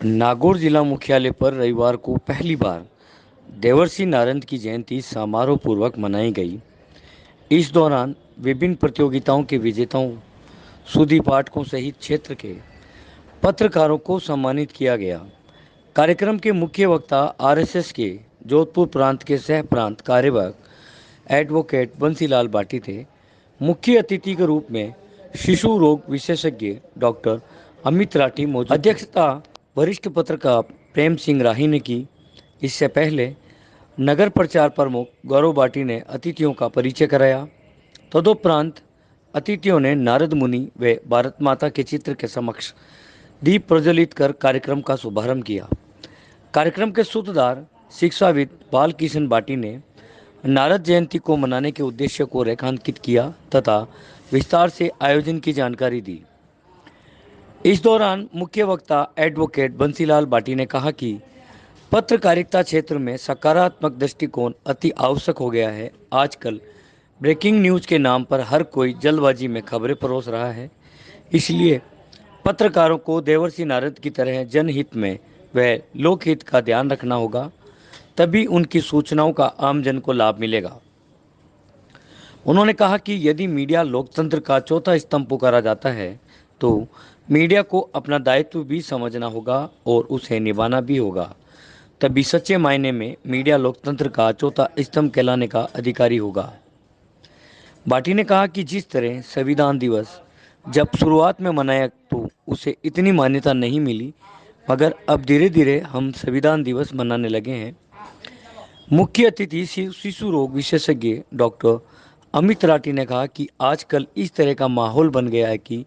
नागौर जिला मुख्यालय पर रविवार को पहली बार देवर्षि नारद की जयंती समारोह पूर्वक मनाई गई। इस दौरान विभिन्न प्रतियोगिताओं के विजेताओं, सुधी पाठकों सहित क्षेत्र के पत्रकारों को सम्मानित किया गया। कार्यक्रम के मुख्य वक्ता आरएसएस के जोधपुर प्रांत के सह प्रांत कार्यवाहक एडवोकेट बंसीलाल भाटी थे। मुख्य अतिथि के रूप में शिशु रोग विशेषज्ञ डॉक्टर अमित राठी मौजूद। अध्यक्षता वरिष्ठ पत्रकार प्रेम सिंह राही ने की। इससे पहले नगर प्रचार प्रमुख गौरव भाटी ने अतिथियों का परिचय कराया। तदोपरांत अतिथियों ने नारद मुनि व भारत माता के चित्र के समक्ष दीप प्रज्वलित कर कार्यक्रम का शुभारंभ किया। कार्यक्रम के सूत्रधार शिक्षाविद बालकिशन भाटी ने नारद जयंती को मनाने के उद्देश्य को रेखांकित किया तथा विस्तार से आयोजन की जानकारी दी। इस दौरान मुख्य वक्ता एडवोकेट बंसीलाल भाटी ने कहा कि पत्रकारिता क्षेत्र में सकारात्मक दृष्टिकोण अति आवश्यक हो गया है। आजकल ब्रेकिंग न्यूज के नाम पर हर कोई जल्दबाजी में खबरें परोस रहा है। इसलिए पत्रकारों को देवर्षि नारद की तरह जनहित में व लोकहित का ध्यान रखना होगा, तभी उनकी सूचनाओं का आमजन को लाभ मिलेगा। उन्होंने कहा कि यदि मीडिया लोकतंत्र का चौथा स्तंभ पुकारा जाता है तो मीडिया को अपना दायित्व भी समझना होगा और उसे निभाना भी होगा, तभी सच्चे मायने में मीडिया लोकतंत्र का चौथा स्तंभ कहलाने का अधिकारी होगा। भाटी ने कहा कि जिस तरह संविधान दिवस जब शुरुआत में मनाया तो उसे इतनी मान्यता नहीं मिली, मगर अब धीरे धीरे हम संविधान दिवस मनाने लगे हैं। मुख्य अतिथि शिशु रोग विशेषज्ञ डॉक्टर अमित राठी ने कहा कि आजकल इस तरह का माहौल बन गया है कि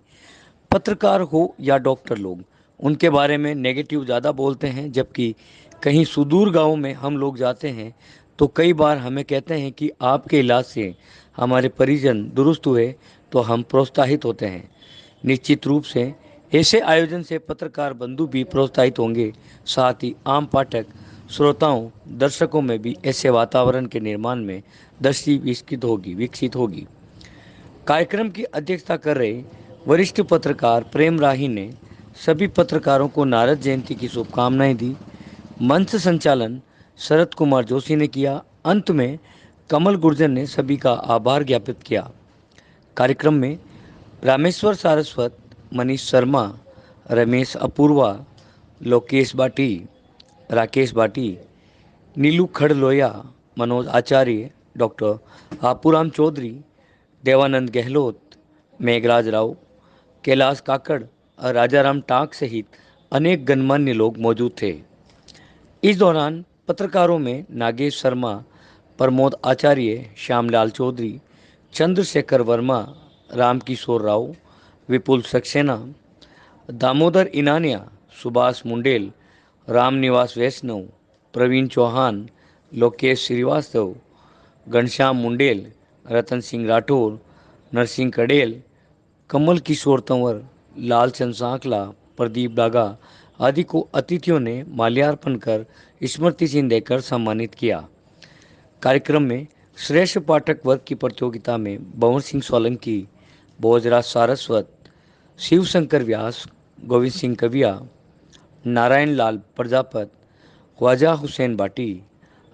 पत्रकार हो या डॉक्टर लोग उनके बारे में नेगेटिव ज़्यादा बोलते हैं, जबकि कहीं सुदूर गांवों में हम लोग जाते हैं तो कई बार हमें कहते हैं कि आपके इलाज से हमारे परिजन दुरुस्त हुए तो हम प्रोत्साहित होते हैं। निश्चित रूप से ऐसे आयोजन से पत्रकार बंधु भी प्रोत्साहित होंगे, साथ ही आम पाठक श्रोताओं दर्शकों में भी ऐसे वातावरण के निर्माण में दृष्टि विकसित होगी। कार्यक्रम की अध्यक्षता कर रहे वरिष्ठ पत्रकार प्रेम राही ने सभी पत्रकारों को नारद जयंती की शुभकामनाएं दी। मंच संचालन शरद कुमार जोशी ने किया। अंत में कमल गुर्जर ने सभी का आभार ज्ञापित किया। कार्यक्रम में रामेश्वर सारस्वत, मनीष शर्मा, रमेश अपूर्वा, लोकेश भाटी, राकेश भाटी, नीलू खड़लोया, मनोज आचार्य, डॉक्टर आपूराम चौधरी, देवानंद गहलोत, मेघराज राव, कैलाश काकड़ और राजाराम टाक सहित अनेक गणमान्य लोग मौजूद थे। इस दौरान पत्रकारों में नागेश शर्मा, प्रमोद आचार्य, श्यामलाल चौधरी, चंद्रशेखर वर्मा, रामकिशोर राव, विपुल सक्सेना, दामोदर इनानिया, सुभाष मुंडेल, रामनिवास वैष्णव, प्रवीण चौहान, लोकेश श्रीवास्तव, घनश्याम मुंडेल, रतन सिंह राठौर, नरसिंह कड़ेल, कमल किशोर तंवर, लालचंद सांकला, प्रदीप डागा आदि को अतिथियों ने माल्यार्पण कर स्मृति चिन्ह देकर सम्मानित किया। कार्यक्रम में श्रेष्ठ पाठक वर्ग की प्रतियोगिता में भंवर सिंह सोलंकी, भोजराज सारस्वत, शिवशंकर व्यास, गोविंद सिंह कविया, नारायण लाल प्रजापत, ख्वाजा हुसैन भाटी,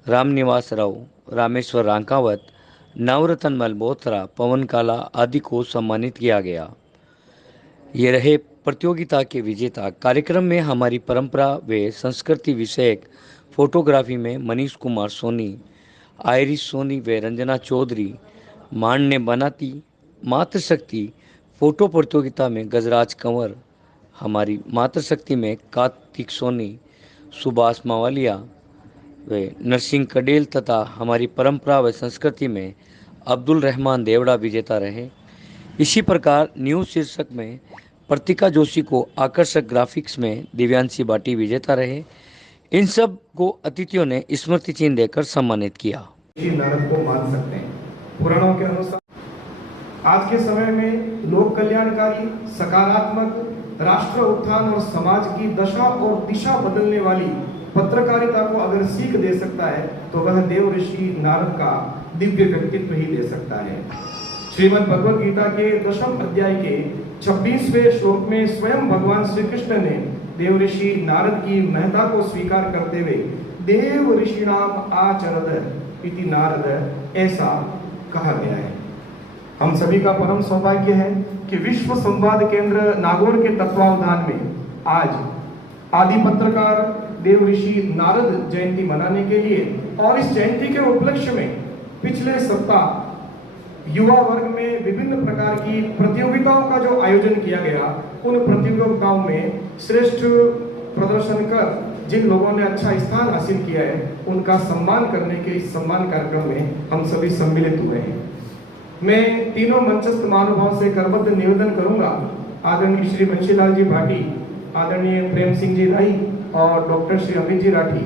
रामनिवास राव, रामेश्वर रांकावत, नवरतन मलहोत्रा, पवन काला आदि को सम्मानित किया गया। ये रहे प्रतियोगिता के विजेता। कार्यक्रम में हमारी परंपरा व संस्कृति विषयक फोटोग्राफी में मनीष कुमार सोनी, आयरिश सोनी व रंजना चौधरी, मान्य बनाती मातृशक्ति फोटो प्रतियोगिता में गजराज कंवर, हमारी मातृशक्ति में कार्तिक सोनी, सुभाष मावालिया व नरसिंह कडेल तथा हमारी परंपरा व संस्कृति में अब्दुल रहमान देवड़ा विजेता रहे। इसी प्रकार न्यूज़ शीर्षक में प्रतिका जोशी को आकर्षक ग्राफिक्स में दिव्यांशी भाटी विजेता रहे। इन सब को अतिथियों ने स्मृति चिन्ह देकर सम्मानित किया। नारद को मान सकते हैं। पुराणों के अनुसार आज के समय में लोक कल्याणकारी, सकारात्मक, राष्ट्र उत्थान और समाज की दशा और दिशा बदलने वाली पत्रकारिता को अगर सीख दे सकता है तो वह देव ऋषि नारद का दिव्य व्यक्तित्व ही दे सकता है। श्रीमद् भगवद गीता के 10वें अध्याय के 26वें श्लोक में स्वयं भगवान श्री कृष्ण ने देव ऋषि नारद की महत्ता को स्वीकार करते हुए देव ऋषि नाम आचरद इति नारद ऐसा कहा गया है। हम सभी का परम सौभाग्य है कि विश्व संवाद केंद्र नागौर के तत्वावधान में आज आदि पत्रकार देव ऋषि नारद जयंती मनाने के लिए और इस जयंती के उपलक्ष्य में पिछले सप्ताह युवा वर्ग में विभिन्न प्रकार की प्रतियोगिताओं का जो आयोजन किया गया, उन प्रतियोगिताओं में श्रेष्ठ प्रदर्शन कर जिन लोगों ने अच्छा स्थान हासिल किया है, उनका सम्मान करने के इस सम्मान कार्यक्रम में हम सभी सम्मिलित हुए हैं। मैं तीनों मंचस्थ महानुभाव से करबद्ध निवेदन करूंगा, आदरणीय श्री बंशीलाल जी भाटी, आदरणीय प्रेम सिंह जी राही और डॉक्टर श्री अमित जी राठी,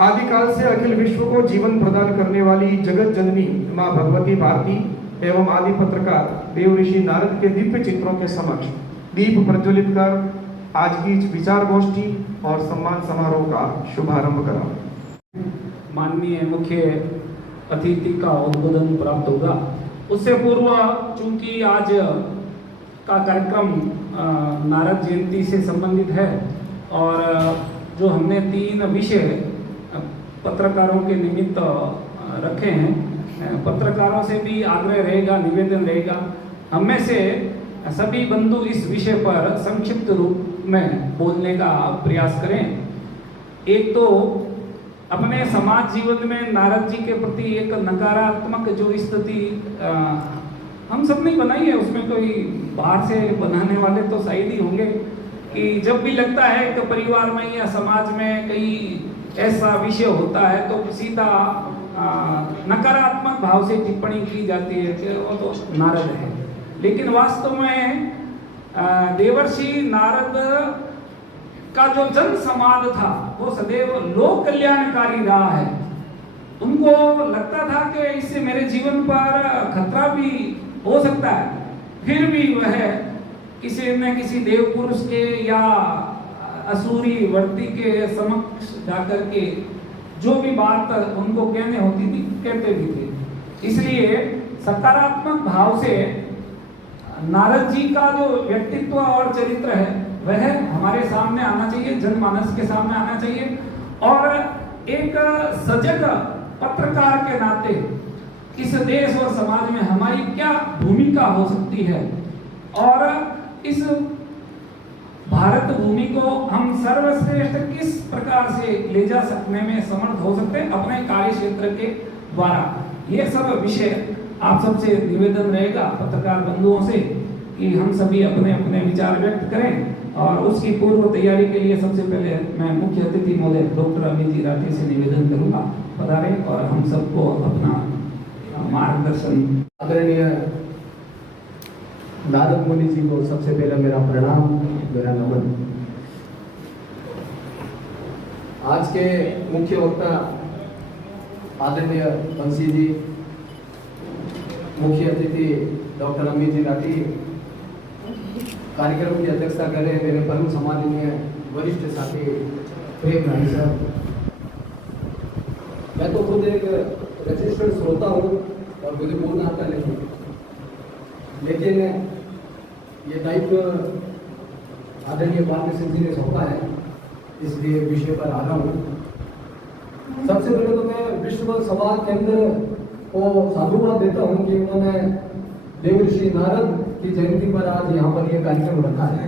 आदिकाल से अखिल विश्व को जीवन प्रदान करने वाली जगत जननी माँ भगवती भारती एवं आदि पत्रकार देव ऋषि नारद के दिव्य चित्रों के समक्ष दीप प्रज्वलित कर आज की विचार गोष्ठी और सम्मान समारोह का शुभारंभ करा। माननीय मुख्य अतिथि का उद्बोधन प्राप्त होगा। उससे पूर्व चूंकि आज का कार्यक्रम नारद जयंती से संबंधित है और जो हमने 3 विषय पत्रकारों के निमित्त रखे हैं, पत्रकारों से भी आग्रह रहेगा, निवेदन रहेगा, हम में से सभी बंधु इस विषय पर संक्षिप्त रूप में बोलने का प्रयास करें। एक तो अपने समाज जीवन में नारद जी के प्रति एक नकारात्मक जो स्थिति हम सब ने बनाई है, उसमें कोई बाहर से बनाने वाले तो शायद ही होंगे कि जब भी लगता है कि परिवार में या समाज में कई ऐसा विषय होता है तो सीधा नकारात्मक भाव से टिप्पणी की जाती है कि वो तो नारद है। लेकिन वास्तव में देवर्षि नारद का जो जन समाज था वो सदैव लोक कल्याणकारी रहा है। उनको लगता था कि इससे मेरे जीवन पर खतरा भी हो सकता है, फिर भी वह किसी न किसी देव पुरुष के या असुरी वर्ती के समक्ष जाकर के जो भी बात उनको कहने होती थी कहते भी थे। इसलिए सकारात्मक भाव से नारद जी का जो व्यक्तित्व और चरित्र है वह हमारे सामने आना चाहिए, जनमानस के सामने आना चाहिए और एक सजग पत्रकार के नाते इस देश और समाज में हमारी क्या भूमिका हो सकती है और इस भारत भूमि को हम सर्वश्रेष्ठ किस प्रकार से ले जा सकने में समर्थ हो सकते हैं अपने कार्य क्षेत्र के द्वारा। ये सब विषय आप सबसे निवेदन रहेगा पत्रकार बंधुओं से कि हम सभी अपने अपने विचार व्यक्त करें और उसकी पूर्व तैयारी के लिए सबसे पहले मैं मुख्य अतिथि महोदय डॉक्टर अमित जी राठी से निवेदन करूंगा पधारे और हम सबको अपना मार्गदर्शन। आदरणीय नारद मुनि जी को सबसे पहले मेरा प्रणाम, मेरा नमन। आज के मुख्य वक्ता आदरणीय बंसी जी, मुख्य अतिथि डॉक्टर अमित जी राठी, कार्यक्रम की अध्यक्षता कर रहे मेरे परम सम्माननीय वरिष्ठ साथी प्रेम राही साहब। मैं तो खुद एक रजिस्टर्ड श्रोता हूँ और मुझे बोलना आता नहीं, लेकिन ये दायित्व आदरणीय बालकृष्ण जी ने सौंपा है, इसलिए विषय पर आ रहा हूँ। सबसे पहले तो मैं विश्व संवाद केंद्र को साधुवाद देता हूँ कि उन्होंने देवर्षि नारद की जयंती पर आज यहाँ पर यह कार्यक्रम रखा है।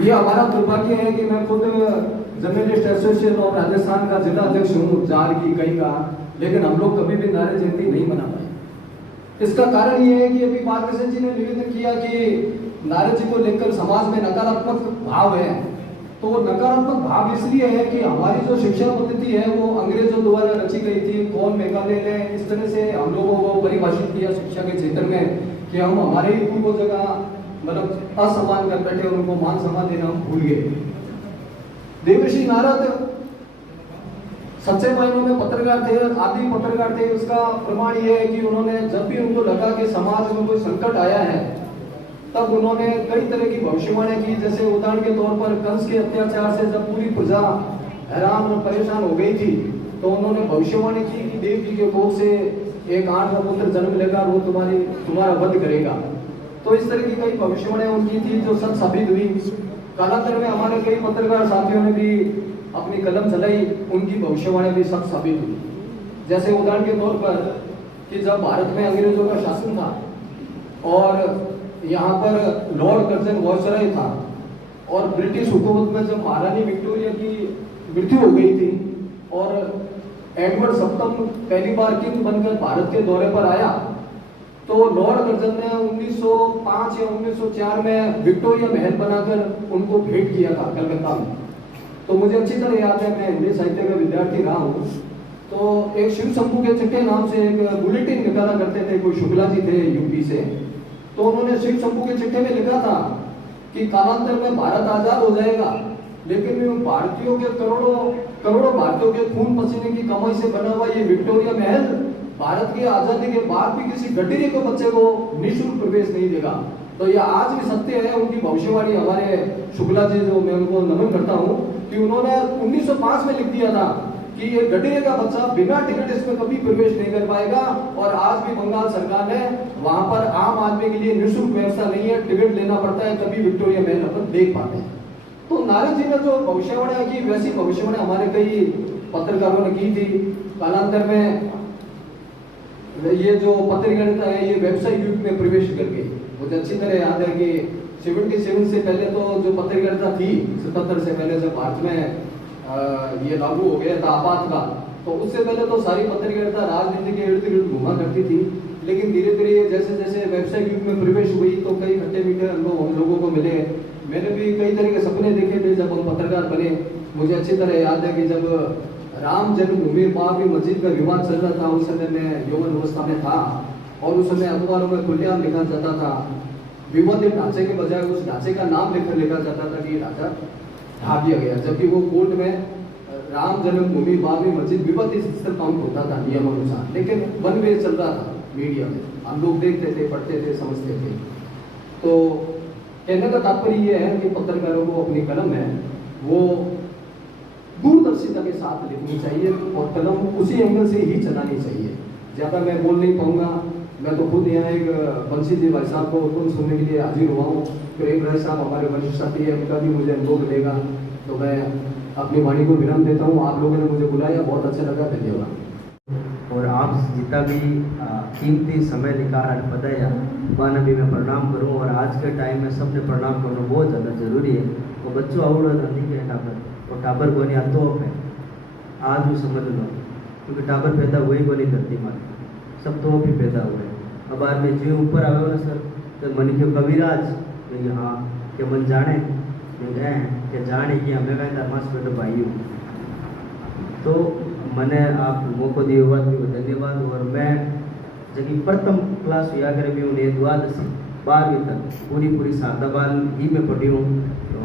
ये हमारा दुर्भाग्य है कि मैं खुद जर्नलिस्ट एसोसिएशन ऑफ राजस्थान का जिला अध्यक्ष हूँ, जार की कई का, लेकिन हम लोग कभी भी नारद जयंती नहीं मना पाए। इसका कारण ये है कि अभी बालकृष्ण जी ने निवेदन किया कि नारद जी को लेकर समाज में नकारात्मक भाव है। तो वो नकारात्मक भाव इसलिए है कि हमारी जो शिक्षा पद्धति है वो अंग्रेजों द्वारा रची गई थी। कौन मैकाले ने इस तरह से हम लोगों को परिभाषित किया शिक्षा के क्षेत्र में कि हम हमारे ही पूर्वजों का मतलब असम्मान कर बैठे और उनको मान सम्मान देना हम भूल गए। देवर्षि नारद सच्चे मायनों में पत्रकार थे, आदि पत्रकार थे। उसका प्रमाण ये है कि उन्होंने जब भी उनको लगा कि समाज में कोई संकट आया है तब उन्होंने कई तरह की भविष्यवाणी की। जैसे उदाहरण के तौर पर कंस के अत्याचार से जब पूरी प्रजा हैरान और परेशान हो गई थी तो उन्होंने भविष्यवाणी की कि देव जी के कोख से एक 8वां पुत्र जन्म लेगा, वो तुम्हारा वध करेगा। तो इस तरह की कई भविष्यवाणियां उनकी थी जो सच साबित हुई। कालांतर में हमारे कई पत्रकार साथियों ने भी अपनी कलम चलाई, उनकी भविष्यवाणियां भी सच साबित हुई। जैसे उदाहरण के तौर पर कि जब भारत में अंग्रेजों का शासन था और यहाँ पर लॉर्ड कर्जन वायसराय था और ब्रिटिश हुकूमत में जब महारानी विक्टोरिया की मृत्यु हो गई थी और एडवर्ड सप्तम पहली बार किंग बनकर भारत के दौरे पर आया, तो लॉर्ड कर्जन ने 1905 या 1904 में विक्टोरिया महल बनाकर उनको भेंट किया था कलकत्ता में। तो मुझे अच्छी तरह याद है, मैं हिंदी साहित्य का विद्यार्थी रहा हूँ। तो एक शिव शंभू के चिट्ठे नाम से एक बुलेटिन निकाला करते थे, कोई शुक्ला जी थे यूपी से। तो उन्होंने शिव शंभू के चिट्ठे में लिखा था कि कालांतर में भारत आजाद हो जाएगा, लेकिन भारतीयों के करोड़ों भारतीयों के खून पसीने की कमाई से बना हुआ ये विक्टोरिया महल भारत की आजादी के बाद भी किसी गठिरे को बच्चे को निःशुल्क प्रवेश नहीं देगा। तो यह आज भी सत्य है। उनकी भविष्यवाणी हमारे शुक्ला जी, जो मैं उनको नमन करता हूँ, कि उन्होंने 1905 में लिख दिया था कि ये गठिरे का बच्चा बिना टिकट इसमें कभी प्रवेश नहीं कर पाएगा। और आज भी बंगाल सरकार ने वहां पर आम आदमी के लिए निःशुल्क व्यवस्था नहीं है, टिकट लेना पड़ता है, तभी विक्टोरिया महल अपन देख पाते हैं। तो नारद जी ने जो भविष्यवाणियां की, वैसी भविष्यवाणियां हमारे कई पत्रकारों ने की थी। कालांतर में ये जो पत्रकारिता है ये व्यवसायिक युग में प्रवेश कर गई। मुझे अच्छी तरह याद है कि 77 से पहले तो जो पत्रकारिता थी, 77 से पहले जब भारत में ये लागू हो गया था आपातकाल, तो उससे पहले तो सारी पत्रकारिता राजनीति के इर्द गिर्द घूमा करती थी। लेकिन धीरे धीरे जैसे जैसे व्यवसायिक युग में प्रवेश हुई तो कई खट्टे मीठे अनुभव हम लोगों को मिले। मैंने भी कई तरह के सपने देखे थे जब हम पत्रकार बने। मुझे अच्छी तरह याद है कि जब राम जन्मभूमि बाबरी मस्जिद का विवाद चल रहा था, उस समय मैं यौवन अवस्था में था और उस समय अखबारों में खुलेआम लिखा जाता था, विवादित ढांचे के बजाय उस ढांचे का नाम लिखकर लिखा जाता था कि ये ढांचा ढा दिया गया, जबकि वो कोर्ट में राम जन्मभूमि बाबरी मस्जिद विवादित स्थल काउंट होता था नियमानुसार। लेकिन वन वे चल रहा था मीडिया में, हम लोग देखते थे, पढ़ते थे, समझते थे। तो कहने का तात्पर्य ये है कि पत्रकारों को अपनी कलम है वो दूरदर्शिता के साथ लिखनी चाहिए और कलम उसी एंगल से ही चलानी चाहिए। ज़्यादा मैं बोल नहीं पाऊंगा। मैं तो खुद यहाँ एक बंसी जी भाई साहब को हुक्म सुनने के लिए हाजिर हुआ हूँ। प्रेम राय साहब हमारे वरिष्ठ साथी है, उनका भी मुझे अनुभव मिलेगा। तो मैं अपनी वाणी को विराम देता हूँ। आप लोगों ने मुझे बुलाया, बहुत अच्छा लगा, धन्यवाद। और आप जितना भी कीमती समय निकाल बताया वहाँ भी मैं प्रणाम करूँ। और आज के टाइम में सबने प्रणाम करना बहुत ज़्यादा जरूरी है। वो बच्चों आवड़ो नहीं है टाबर, और टाबर को नहीं आतो है आज वो समझ लो, क्योंकि टाबर पैदा हुए को नहीं धरती मार, सब तो भी पैदा हुए। अब आज में जो ऊपर आवे ना सर, तो मन के कविराज हाँ के मन जाने के जाने कि हमें कहीं धर्मास बेटो भाई हूँ। तो मैंने आप मौको दिए बात भी धन्यवाद। और मैं जब प्रथम क्लास हुआ करे भी उन्हें द्वादशी 12वीं तक पूरी सादाबाल ही में पढ़ी हूँ। तो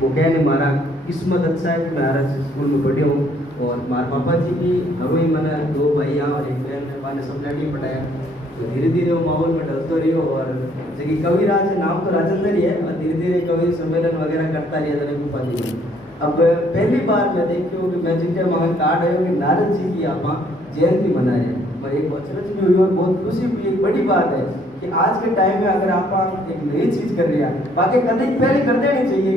वो कहने मारा किस्मत अच्छा है कि मैं आर स्कूल में पढ़ी हूँ। और हमारे पापा जी की हमें मैंने 2 भाई यहाँ और एक बहन है, मैंने सब लड़की पढ़ाया। तो धीरे धीरे वो माहौल में ढलते रही हो। और जबकि कविराज नाम तो राजेंद्र ही है, और धीरे धीरे कवि सम्मेलन वगैरह करता रहा जनक उपाधि में। अब पहली बार मैं देखियो कि मैं जिनके वहाँ कार्ड आयो कि नारद जी की आप जयंती मना रहे हैं, और एक अचरज भी हुई और बहुत खुशी हुई। एक बड़ी बात है कि आज के टाइम में अगर आप एक नई चीज़ कर रहे हैं, बाकी कभी पहले कर देनी चाहिए,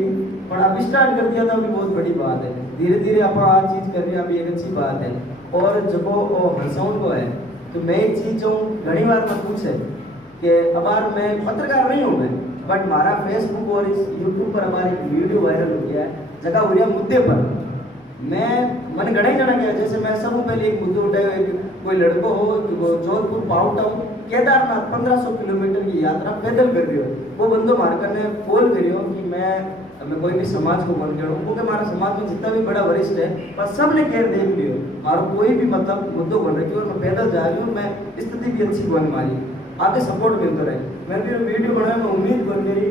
और आप स्टार्ट कर दिया था भी बहुत बड़ी बात है। धीरे धीरे आप आज चीज़ कर रहे हैं, अभी एक अच्छी बात है। और जब वो हंसाउंड को है तो मैं एक चीज़ जो घनी बार मत पूछे कि अब मैं पत्रकार नहीं हूँ मैं, बट हमारा फेसबुक और इस यूट्यूब पर हमारी वीडियो वायरल हो गया है जगह हो रहा मुद्दे पर। मैंने गड़ा ही जाना गया, जैसे मैं सब पहले एक मुद्दे उठाए, कोई लड़को हो Jodhpur pout town Kedarnath 1500 kilometre की यात्रा पैदल कर रही हो, वो बंदो मारकर ने कॉल करियो कि मैं कोई भी समाज को मन करूँ, क्योंकि हमारा समाज में जितना भी बड़ा वरिष्ठ है पर सब ने केयर देख लियो और कोई भी मतलब मुद्दों बन रही और मैं पैदल जा रही हूँ, मैं स्थिति भी अच्छी बन मारी, आगे सपोर्ट मिलता रहे। मैंने भी वीडियो बनाया, मैं उम्मीद कर मेरी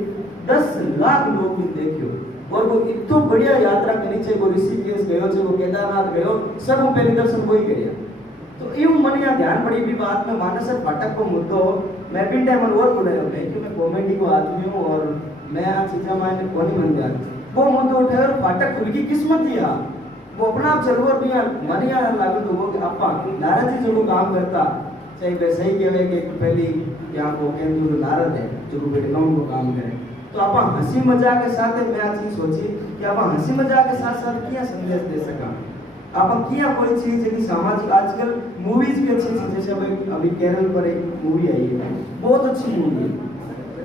10 लाख लोग भी देखियो। और वो इतना बढ़िया यात्रा के नीचे वो ऋषिकेश गयो छे, वो केदारनाथ गयो, सब पहले दर्शन वही करिया। तो यूं मन यहाँ ध्यान पड़ी भी बात में मानस फाटक को मुद्दो मैं भी टाइम और बोले क्योंकि मैं कॉमेडी को आदमी हूँ और मैं आज चीज़ा मायने को नहीं बन जाती। वो मुद्दो उठे और फाटक खुल की किस्मत दिया, वो अपना आप चलो और भी मन यहाँ लागू तो वो कि आपा नाराज जी जो काम करता चाहे वे सही कहे कि पहली क्या को केंद्र जो नारद है जो बेटगांव को काम करे तो आप हंसी मजाक के साथ मैं आ चीज सोची कि आप हंसी मजाक के साथ साथ क्या संदेश दे सका आप क्या कोई चीज है कि सामाजिक आजकल मूवीज भी अच्छी चीज जैसे अभी केरल पर एक मूवी आई है बहुत अच्छी मूवी है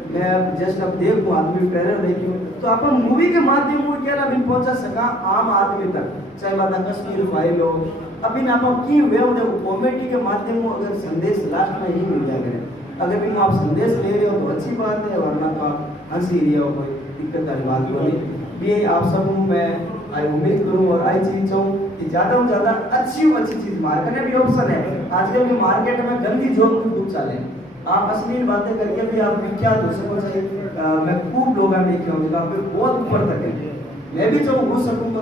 मैं जस्ट अब देखूं आदमी ट्रेलर देखूं तो आप मूवी के माध्यम से क्या लाभ पहुंचा सका आम आदमी तक चाहे माता कश्मीर फाइल हो अभी आप की वे कॉमेडी के माध्यम से अगर संदेश लास्ट में ही मिल जाए करें अगर भी आप संदेश ले रहे हो तो अच्छी बात है वरना तो आप हंस ही रहे हो कोई दिक्कत वाली बात नहीं ये आप सब मैं उम्मीद करूं और आई चीज चाहूँ कि ज्यादा से ज्यादा अच्छी चीज मार्केट में भी ऑप्शन है आजकल भी मार्केट में गंदी जोक खूब चले आप अश्लील बातें करके भी आप विख्यात हो सको चाहिए मैं खूब लोग देखे होंगे आप बहुत ऊपर तक है मैं भी चाहूँ हो सकूँ तो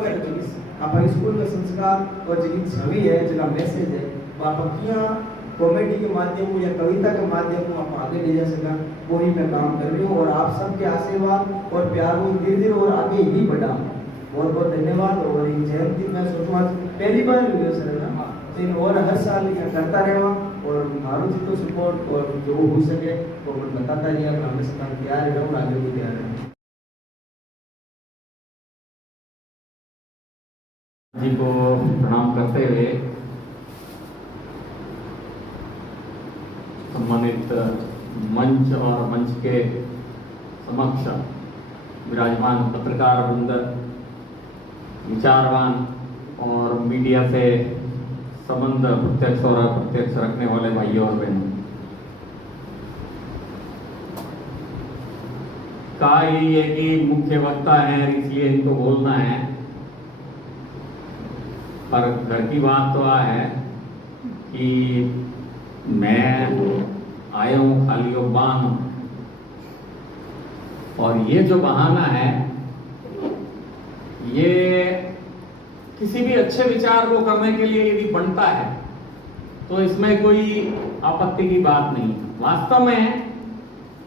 आप स्कूल का संस्कार और जिनकी छवि है जिनका मैसेज है वो आप क्या कॉमेडी के माध्यम या कविता के माध्यम आप आगे ले जा सका वो ही मैं काम कर रही हूँ और आप सबके आशीर्वाद और प्यार को धीरे धीरे और आगे ही बढ़ाऊँ बहुत बहुत धन्यवाद और इन जयंती में सोचूँ आज पहली बार सर ना तो और हर साल करता रहा और मारू जी तो सपोर्ट और जो हो सके वो मैं बताता रहा हमेशा तैयार रहूँ आगे भी तैयार रहूँ जी को प्रणाम करते हुए सम्मानित मंच और मंच के समक्ष विराजमान पत्रकार वृंद विचारवान और मीडिया से संबंध प्रत्यक्ष और अप्रत्यक्ष रखने वाले भाइयों और बहनों कहा यही है कि मुख्य वक्ता है इसलिए इनको बोलना है पर घर की बात तो है कि मैं आया हूँ खाली बान और ये जो बहाना है ये किसी भी अच्छे विचार को करने के लिए यदि बनता है तो इसमें कोई आपत्ति की बात नहीं वास्तव में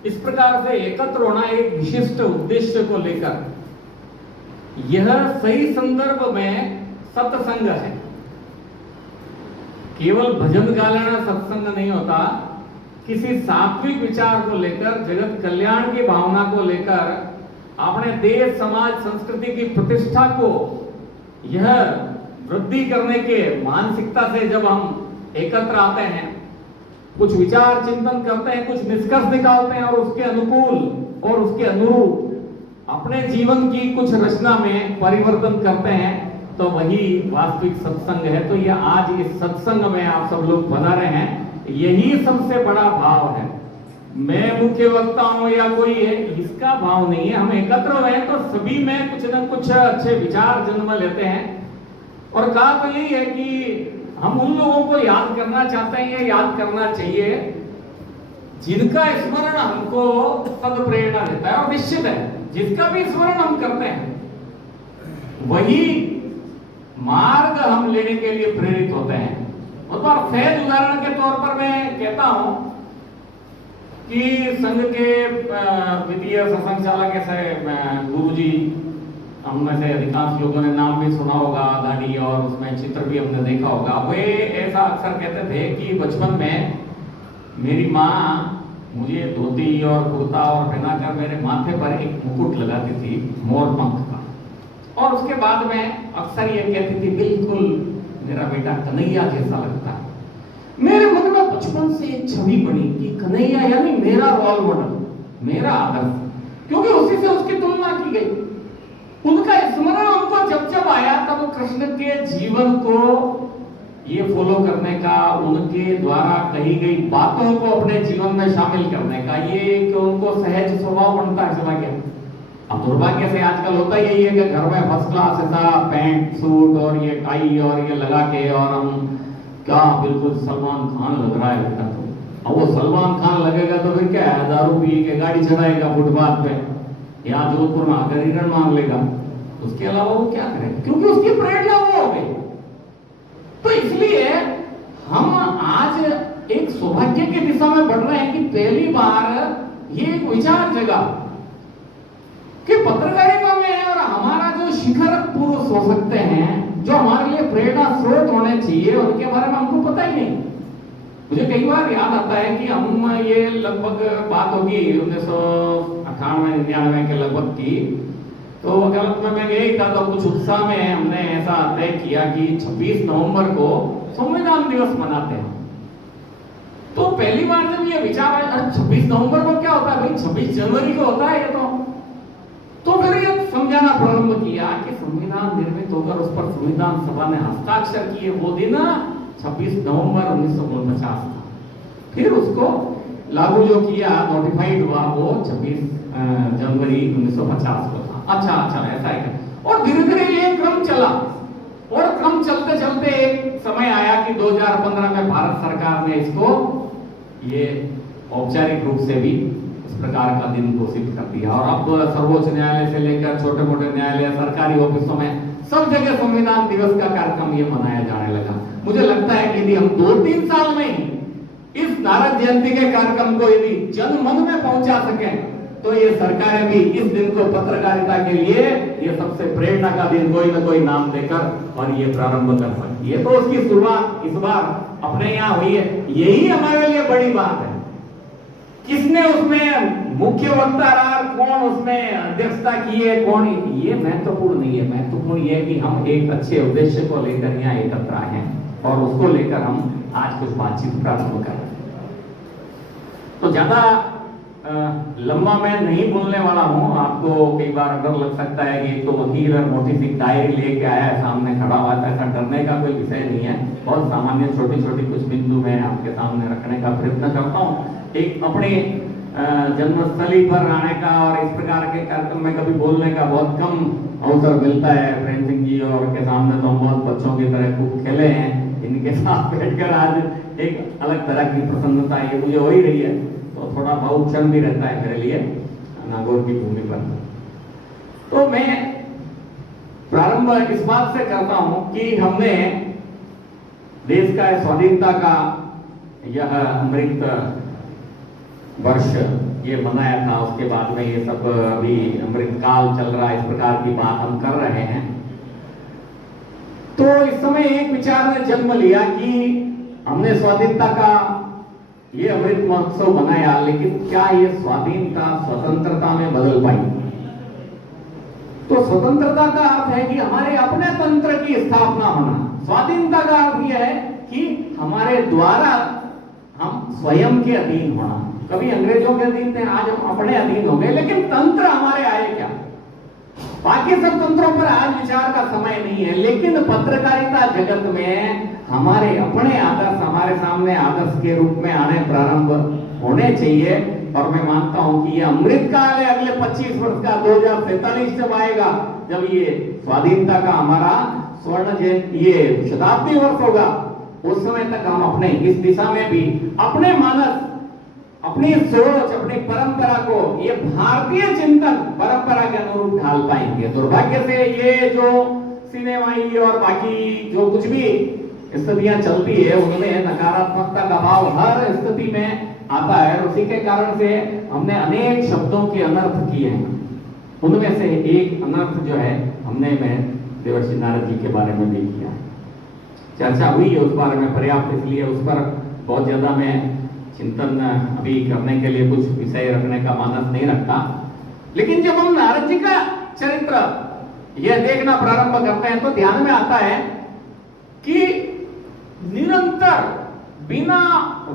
इस प्रकार से एकत्र होना एक विशिष्ट उद्देश्य को लेकर यह सही संदर्भ में सत्संग है केवल भजन गा लेना सत्संग नहीं होता किसी सात्विक विचार को लेकर जगत कल्याण की भावना को लेकर अपने देश समाज संस्कृति की प्रतिष्ठा को यह वृद्धि करने के मानसिकता से जब हम एकत्र आते हैं कुछ विचार चिंतन करते हैं कुछ निष्कर्ष निकालते हैं और उसके अनुकूल और उसके अनुरूप अपने जीवन की कुछ रचना में परिवर्तन करते हैं तो वही वास्तविक सत्संग है तो ये आज इस सत्संग में आप सब लोग बना रहे हैं यही सबसे बड़ा भाव है मैं मुख्य वक्ता हूं या कोई है इसका भाव नहीं है हम एकत्र हुए तो सभी में कुछ न कुछ अच्छे विचार जन्म लेते हैं और कहा तो यही है कि हम उन लोगों को याद करना चाहते हैं याद करना चाहिए जिनका स्मरण हमको सद प्रेरणा देता है और निश्चित है जिसका भी स्मरण हम करते हैं वही मार्ग हम लेने के लिए प्रेरित होते हैं और सहज उदाहरण के तौर पर मैं कहता हूं कि संघ के वित्तीय सत्संग चालक ऐसे गुरु जी हम में से अधिकांश लोगों ने नाम भी सुना होगा दाढ़ी और उसमें चित्र भी हमने देखा होगा वे ऐसा अक्सर कहते थे कि बचपन में मेरी माँ मुझे धोती और कुर्ता और पहनाकर मेरे माथे पर एक मुकुट लगाती थी मोर पंख का और उसके बाद में अक्सर ये कहती थी बिल्कुल मेरा बेटा कन्हैया जैसा लगता है मेरे मन में बचपन से एक छवि बनी कि कन्हैया यानी मेरा रोल मॉडल मेरा आदर्श क्योंकि उसी से उसकी तुलना की गई उनका स्मरण उनको जब जब आया तब कृष्ण के जीवन को ये फॉलो करने का उनके द्वारा कही गई बातों को अपने जीवन में शामिल करने का ये एक उनको सहज स्वभाव बनता है चला गया अब दुर्भाग्य से आजकल होता यही है कि घर में फर्स्ट क्लास ऐसा पैंट सूट और ये टाई और ये लगा के और हम क्या बिल्कुल सलमान खान लग रहा है बेटा तो अब वो सलमान खान लगेगा तो फिर क्या है दारू पी के गाड़ी चलाएगा फुटपाथ पे यहाँ जोधपुर में आकर ऋण मांग लेगा उसके अलावा वो क्या करेगा क्योंकि उसकी प्रेरणा वो हो गई तो इसलिए हम आज एक सौभाग्य की दिशा में बढ़ रहे हैं कि पहली बार ये एक विचार जगा कि पत्रकारिता में और हमारा जो शिखर पुरुष हो सकते हैं जो हमारे लिए प्रेरणा स्रोत होने चाहिए उनके बारे में हमको पता ही नहीं मुझे कई बार याद आता है कि हम ये लगभग बात होगी 1998-99 के लगभग की, तो वकालत में मैं गया ही था, तो कुछ उत्साह में हमने ऐसा तय किया कि 26 नवंबर को संविधान दिवस मनाते हैं। तो पहली बार जब ये विचार आया 26 नवंबर को क्या होता है भाई, 26 जनवरी को होता है ये तो फिर ये समझाना प्रारंभ किया कि संविधान निर्मित होकर उस पर संविधान सभा ने हस्ताक्षर किए वो दिन 26 नवंबर 1949 था। फिर उसको लागू जो किया, नोटिफाइड हुआ, वो 26 जनवरी 1950 को था। अच्छा ऐसा है। और धीरे धीरे ये क्रम चला, और क्रम चलते चलते एक समय आया कि 2015 में भारत सरकार ने इसको ये औपचारिक रूप से भी इस प्रकार का दिन घोषित कर दिया। और अब सर्वोच्च न्यायालय से लेकर छोटे मोटे न्यायालय, सरकारी ऑफिसों में सब जगह संविधान दिवस का कार्यक्रम ये मनाया जाने लगा। मुझे लगता है कि यदि हम 2-3 साल में ही इस नारद जयंती के कार्यक्रम को यदि जन मन में पहुंचा सके, तो ये सरकारें भी इस दिन को पत्रकारिता के लिए ये सबसे प्रेरणा का दिन कोई ना कोई नाम देकर और ये प्रारंभ कर सकती है। तो उसकी शुरुआत इस बार अपने यहाँ हुई है, यही हमारे लिए बड़ी बात है। किसने उसमें मुख्य वक्ता रहा, कौन उसमें अध्यक्षता की है, कौन, ये महत्वपूर्ण नहीं है। महत्वपूर्ण ये कि हम एक अच्छे उद्देश्य को लेकर यहाँ एकत्र आए हैं और उसको लेकर हम आज कुछ बातचीत प्रारंभ कर रहे हैं। तो ज्यादा लंबा मैं नहीं बोलने वाला हूँ। आपको कई बार अगर लग सकता है कि तो वकील और मोटी सी डायरी लेके आया है, सामने खड़ा हुआ है, ऐसा डरने का कोई विषय नहीं है। बहुत सामान्य छोटी छोटी कुछ बिंदु मैं आपके सामने रखने का प्रयत्न करता हूँ। एक अपने जन्मस्थली पर आने का और इस प्रकार के कार्यक्रम में कभी बोलने का बहुत कम अवसर मिलता है। प्रेम सिंह जी और के सामने तो हम बहुत बच्चों की तरह खूब खेले हैं, इनके साथ बैठकर आज एक अलग तरह की प्रसन्नता ये मुझे हो ही रही है। तो थोड़ा भावुक क्षण भी रहता है मेरे लिए नागौर की भूमि पर। तो मैं प्रारंभ इस बात से करता हूं कि हमने देश का स्वाधीनता का यह अमृत वर्ष ये मनाया था, उसके बाद में ये सब अभी अमृत काल चल रहा है, इस प्रकार की बात हम कर रहे हैं। तो इस समय एक विचार ने जन्म लिया कि हमने स्वाधीनता का ये अमृत महोत्सव बनाया, लेकिन क्या ये स्वाधीनता स्वतंत्रता में बदल पाई? तो स्वतंत्रता का अर्थ है कि हमारे अपने तंत्र की स्थापना होना। स्वाधीनता का अर्थ यह है कि हमारे द्वारा हम स्वयं के अधीन होना। कभी अंग्रेजों के अधीन थे, आज हम अपने अधीन हो गए, लेकिन तंत्र हमारे आए क्या? बाकी सब तंत्रों पर आज विचार का समय नहीं है, लेकिन पत्रकारिता जगत में हमारे अपने आदर्श हमारे सामने आदर्श के रूप में आने प्रारंभ होने चाहिए। और मैं मानता हूं कि ये अमृत काल है, अगले 25 वर्ष का 2047 जब आएगा, जब ये स्वाधीनता का हमारा स्वर्ण जयंती ये शताब्दी वर्ष होगा, उस समय तक हम अपने इस दिशा में भी अपने मानस, अपनी सोच, अपनी परंपरा को, ये भारतीय चिंतन परंपरा के अनुरूप ढाल पाएंगे। दुर्भाग्य से ये जो सिनेमाई और बाकी जो कुछ भी स्थितियां चलती है, उनमें नकारात्मकता का भाव हर स्थिति में आता है। उसी के कारण से हमने अनेक शब्दों के अनर्थ किए हैं। उनमें से एक अनर्थ जो है हमने मैं देवर्षि नारद जी के बारे में भी किया है। चर्चा हुई है उस बारे में पर्याप्त, इसलिए उस पर बहुत ज्यादा मैं चिंतन अभी करने के लिए कुछ विषय रखने का मानस नहीं रखता। लेकिन जब हम नारद जी का चरित्र यह देखना प्रारंभ करते हैं तो ध्यान में आता है कि निरंतर बिना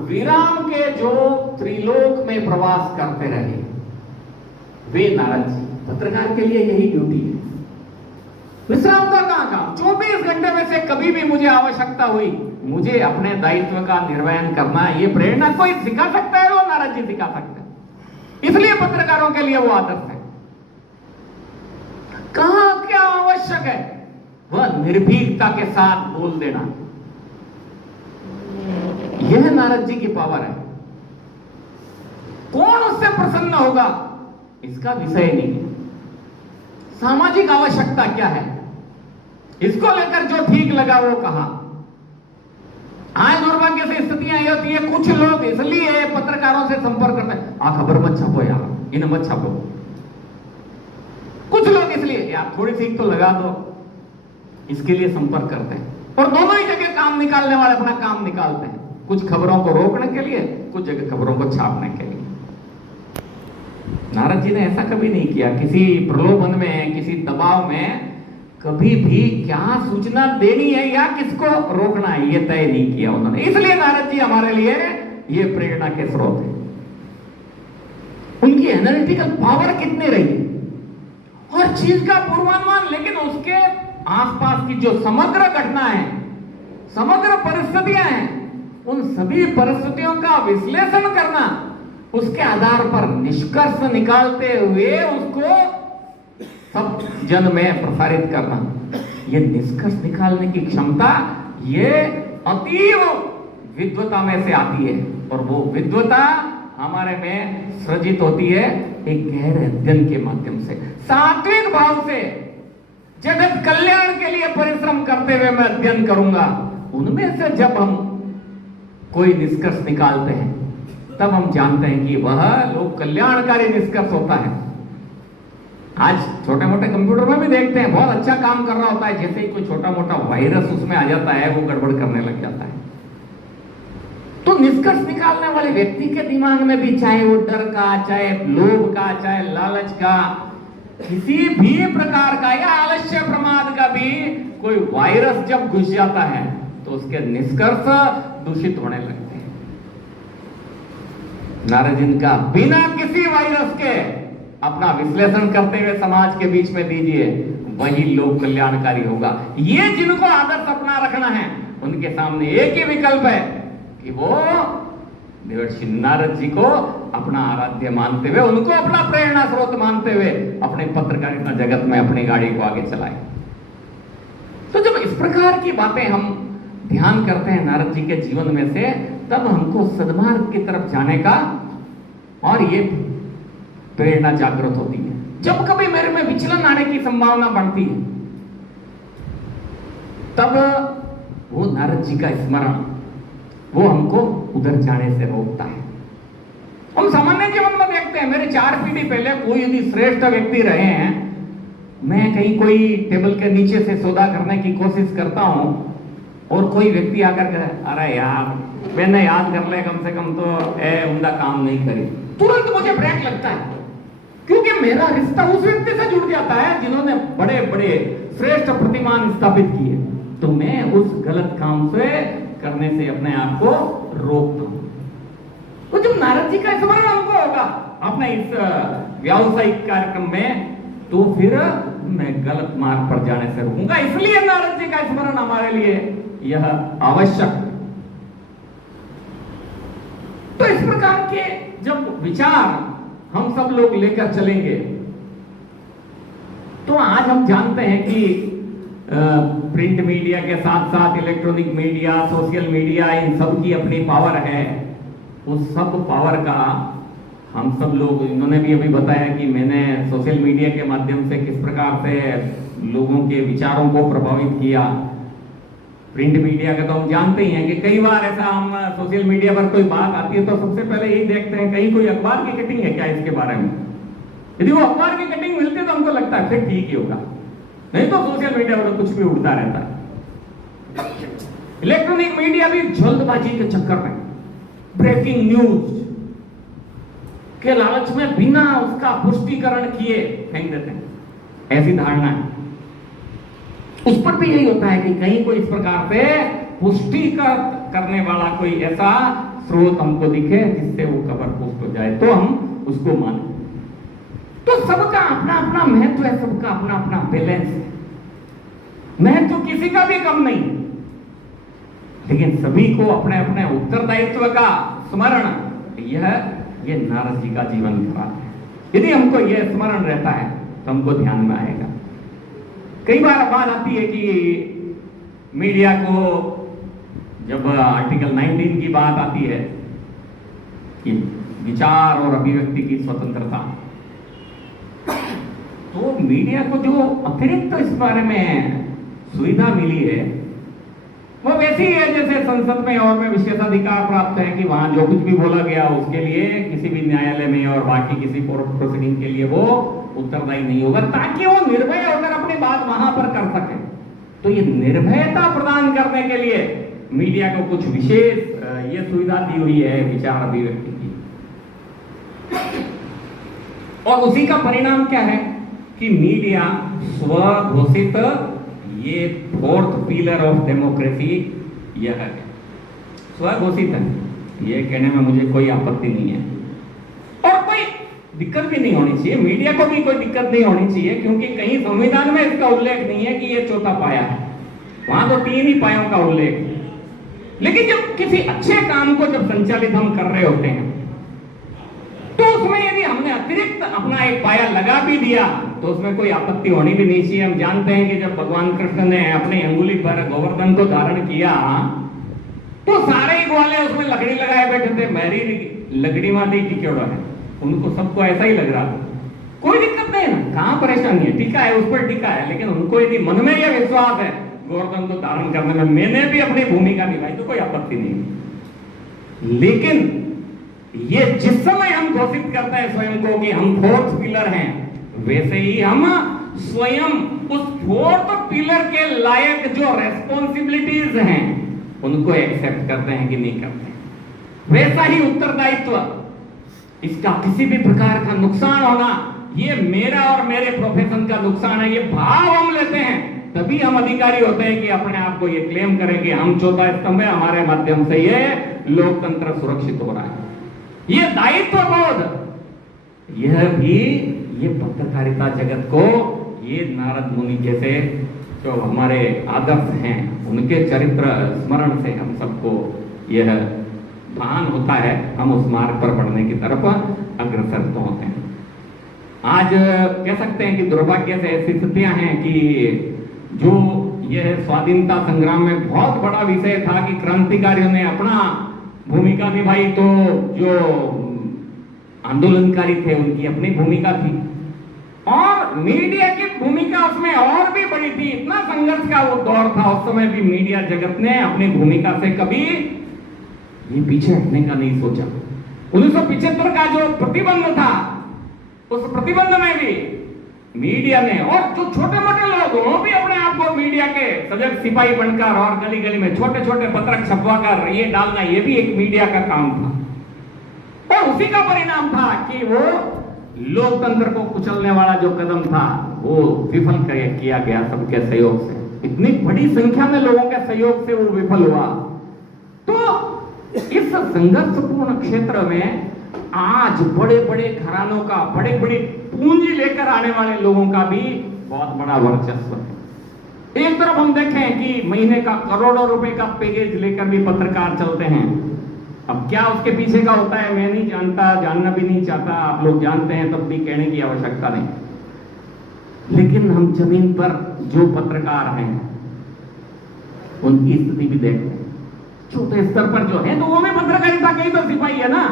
विराम के जो त्रिलोक में प्रवास करते रहे वे नारद जी। पत्रकार के लिए यही ड्यूटी है। विश्राम का कहां काम? 24 घंटे में से कभी भी मुझे आवश्यकता हुई, मुझे अपने दायित्व का निर्वहन करना, ये प्रेरणा कोई सिखा सकता है? वो नारद जी सिखा सकते हैं। इसलिए पत्रकारों के लिए वो आदर्श है। कहां क्या आवश्यक है वह निर्भीकता के साथ बोल देना, यह नारद जी की पावर है। कौन उससे प्रसन्न होगा इसका विषय नहीं है। सामाजिक आवश्यकता क्या है इसको लेकर जो ठीक लगा वो कहा। आज दुर्भाग्य से स्थितियां ये होती है, कुछ लोग इसलिए पत्रकारों से संपर्क करते हैं, खबर मत छापो यार, इन्हें मत छापो। कुछ लोग इसलिए यार थोड़ी सी तो लगा दो, इसके लिए संपर्क करते हैं। और दोनों ही जगह काम निकालने वाले अपना काम निकालते हैं। कुछ खबरों को रोकने के लिए, कुछ जगह खबरों को छापने के लिए। नारद जी ने ऐसा कभी नहीं किया, किसी प्रलोभन में, किसी दबाव में कभी भी क्या सूचना देनी है या किसको रोकना है ये तय नहीं किया उन्होंने। इसलिए नारद जी हमारे लिए ये प्रेरणा के स्रोत है। उनकी एनालिटिकल पावर कितनी रही, हर चीज का पूर्वानुमान, लेकिन उसके आसपास की जो समग्र घटना है, समग्र परिस्थितियां हैं, उन सभी परिस्थितियों का विश्लेषण करना, उसके आधार पर निष्कर्ष निकालते हुए उसको सब जन में प्रसारित करना, ये निष्कर्ष निकालने की क्षमता ये अतीव विद्वता में से आती है। और वो विद्वता हमारे में सृजित होती है एक गहरे अध्ययन के माध्यम से, सात्विक भाव से। जगत कल्याण के लिए परिश्रम करते हुए मैं अध्ययन करूंगा, उनमें से जब हम कोई निष्कर्ष निकालते हैं तब हम जानते हैं कि वह लोक कल्याणकारी निष्कर्ष होता है। आज छोटे मोटे कंप्यूटर में भी देखते हैं, बहुत अच्छा काम कर रहा होता है, जैसे ही कोई छोटा मोटा वायरस उसमें आ जाता है वो गड़बड़ करने लग जाता है। तो निष्कर्ष निकालने वाले व्यक्ति के दिमाग में भी, चाहे वो डर का, चाहे लोभ का, चाहे लालच का, किसी भी प्रकार का या आलस्य प्रमाद का भी कोई वायरस जब घुस जाता है तो उसके निष्कर्ष दूषित होने लगते हैं। नारद जी का बिना किसी वायरस के अपना विश्लेषण करते हुए समाज के बीच में दीजिए, वही लोक कल्याणकारी होगा। ये जिनको आदर्श अपना रखना है उनके सामने एक ही विकल्प है कि वो देवर्षि नारद जी को अपना आराध्य मानते हुए, उनको अपना प्रेरणा स्रोत मानते हुए अपने पत्रकारिता जगत में अपनी गाड़ी को आगे चलाए। तो जब इस प्रकार की बातें हम ध्यान करते हैं नारद जी के जीवन में से, तब हमको सद्मार्ग की तरफ जाने का और ये प्रेरणा जागृत होती है। जब कभी मेरे में विचलन आने की संभावना बढ़ती है तब वो नारद जी का स्मरण वो हमको उधर जाने से रोकता है। हम सामान्य जीवन में देखते हैं, मेरे 4 पीढ़ी पहले कोई यदि श्रेष्ठ व्यक्ति रहे हैं, मैं कहीं कोई टेबल के नीचे से सौदा करने की कोशिश करता हूं और कोई व्यक्ति आकर के, अरे यार मैंने याद कर ले कम से कम तो उनका काम नहीं करी, तुरंत मुझे ब्रेक लगता है, क्योंकि मेरा रिश्ता उस व्यक्ति से जुड़ जाता है जिन्होंने बड़े बड़े श्रेष्ठ प्रतिमान स्थापित किए। तो मैं उस गलत काम से करने से अपने आप को रोकता हूं। तो जब नारद जी का स्मरण हमको होगा अपने इस व्यावसायिक कार्यक्रम में, तो फिर मैं गलत मार्ग पर जाने से रोकूंगा। इसलिए नारद जी का स्मरण हमारे लिए यह आवश्यक। तो इस प्रकार के जब विचार हम सब लोग लेकर चलेंगे, तो आज हम जानते हैं कि प्रिंट मीडिया के साथ साथ इलेक्ट्रॉनिक मीडिया, सोशल मीडिया, इन सब की अपनी पावर है। उस सब पावर का हम सब लोग, इन्होंने भी अभी बताया कि मैंने सोशल मीडिया के माध्यम से किस प्रकार से लोगों के विचारों को प्रभावित किया। प्रिंट मीडिया का तो हम जानते ही हैं कि कई बार ऐसा हम सोशल मीडिया पर कोई बात आती है तो सबसे पहले यही देखते हैं कहीं कोई अखबार की कटिंग है क्या इसके बारे में। यदि वो अखबार की कटिंग मिलती है तो हमको लगता है फिर ठीक ही होगा, नहीं तो सोशल मीडिया पर कुछ भी उड़ता रहता है। इलेक्ट्रॉनिक मीडिया भी जल्दबाजी के चक्कर में ब्रेकिंग न्यूज के लालच में बिना उसका पुष्टिकरण किए फेंक देते हैं, ऐसी धारणा है। उस पर भी यही होता है कि कहीं कोई इस प्रकार से पुष्टि करने वाला कोई ऐसा स्रोत हमको दिखे जिससे वो खबर पुष्ट हो जाए तो हम उसको माने। तो सबका अपना अपना महत्व है, सबका अपना अपना बैलेंस है, महत्व किसी का भी कम नहीं, लेकिन सभी को अपने अपने उत्तरदायित्व का स्मरण ये नारद जी का जीवन का है। यदि हमको यह स्मरण रहता है तो हमको ध्यान में आएगा। कई बार बात आती है कि मीडिया को जब आर्टिकल 19 की बात आती है कि विचार और अभिव्यक्ति की स्वतंत्रता, तो मीडिया को जो अतिरिक्त इस बारे में सुविधा मिली है वो वैसी है जैसे संसद में और में विशेषाधिकार प्राप्त है कि वहां जो कुछ भी बोला गया उसके लिए किसी भी न्यायालय में और बाकी किसी कोर्ट प्रोसीडिंग के लिए वो उत्तरदायी नहीं होगा, ताकि वो निर्भय होकर अपनी बात वहां पर कर सके। तो ये निर्भयता प्रदान करने के लिए मीडिया को कुछ विशेष ये सुविधा दी हुई है विचार अभिव्यक्ति की। और उसी का परिणाम क्या है कि मीडिया स्वघोषित ये फोर्थ पिलर ऑफ डेमोक्रेसी यह है, स्वघोषित है। ये कहने में मुझे कोई आपत्ति नहीं है और कोई दिक्कत भी नहीं होनी चाहिए, मीडिया को भी कोई दिक्कत नहीं होनी चाहिए, क्योंकि कहीं संविधान में इसका उल्लेख नहीं है कि ये चौथा पाया है, वहां तो 3 ही पायों का उल्लेख है। लेकिन जब किसी अच्छे काम को जब संचालित हम कर रहे होते हैं तो उसमें यदि हमने अतिरिक्त अपना एक पाया लगा भी दिया तो उसमें कोई आपत्ति होनी भी नहीं चाहिए। हम जानते हैं कि जब भगवान कृष्ण ने अपनी अंगुली पर गोवर्धन को धारण किया तो सारे ही ग्वाले उसमें लकड़ी लगाए बैठे थे, मेरी लकड़ी माती टिकेड़ा है, उनको सबको ऐसा ही लग रहा था। कोई दिक्कत नहीं है ना, कहां परेशानी है, टीका है उस पर टीका है, लेकिन उनको यदि मन में यह विश्वास है गोवर्धन को धारण करने में मैंने भी अपनी भूमिका निभाई तो कोई आपत्ति नहीं। लेकिन ये जिस समय हम घोषित करते हैं स्वयं को कि हम फोर्थ पिलर हैं, वैसे ही हम स्वयं उस फोर्थ पिलर के लायक जो रेस्पॉन्सिबिलिटीज हैं उनको एक्सेप्ट करते हैं कि नहीं करते हैं। वैसा ही उत्तरदायित्व, इसका किसी भी प्रकार का नुकसान होना, ये मेरा और मेरे प्रोफेशन का नुकसान है, ये भाव हम लेते हैं तभी हम अधिकारी होते हैं कि अपने आप को ये क्लेम करें कि हम चौथा स्तंभ है, हमारे माध्यम से ये लोकतंत्र सुरक्षित हो रहा है। ये दायित्व बोध यह भी ये पत्रकारिता जगत को ये नारद मुनि जैसे जो हमारे आदर्श हैं उनके चरित्र स्मरण से हम सबको यह भान होता है, हम उस मार्ग पर बढ़ने की तरफ अग्रसर तो होते हैं। आज कह सकते हैं कि दुर्भाग्य से ऐसी स्थितियां हैं कि जो यह स्वाधीनता संग्राम में बहुत बड़ा विषय था कि क्रांतिकारियों ने अपना भूमिका निभाई, तो जो आंदोलनकारी थे उनकी अपनी भूमिका थी और मीडिया की भूमिका उसमें और भी बड़ी थी। इतना संघर्ष का वो दौर था उस समय भी, मीडिया जगत ने अपनी भूमिका से कभी ये पीछे हटने का नहीं सोचा। 1975 का जो प्रतिबंध था उस प्रतिबंध में भी मीडिया ने और जो छोटे मोटे लोग वो भी अपने आप को मीडिया के सजग सिपाही बनकर और गली गली में छोटे छोटे पत्रक छपवाकर ये डालना, ये भी एक मीडिया का काम था। और उसी का परिणाम था कि वो लोकतंत्र को कुचलने वाला जो कदम था वो विफल किया गया सबके सहयोग से। इतनी बड़ी संख्या में लोगों के सहयोग से वो विफल हुआ। तो इस संघर्षपूर्ण क्षेत्र में आज बड़े बड़े घरानों का, बड़े बड़ी पूंजी लेकर आने वाले लोगों का भी बहुत बड़ा वर्चस्व है। एक तरफ हम देखें कि महीने का करोड़ों रुपए का पैकेज लेकर भी पत्रकार चलते हैं। अब क्या उसके पीछे का होता है मैं नहीं जानता, जानना भी नहीं चाहता, आप लोग जानते हैं तब भी कहने की आवश्यकता नहीं। लेकिन हम जमीन पर जो पत्रकार हैं उनकी स्थिति भी देखते हैं। छोटे स्तर पर जो है तो वो भी पत्रकारिता कहीं तो सिपाही है ना,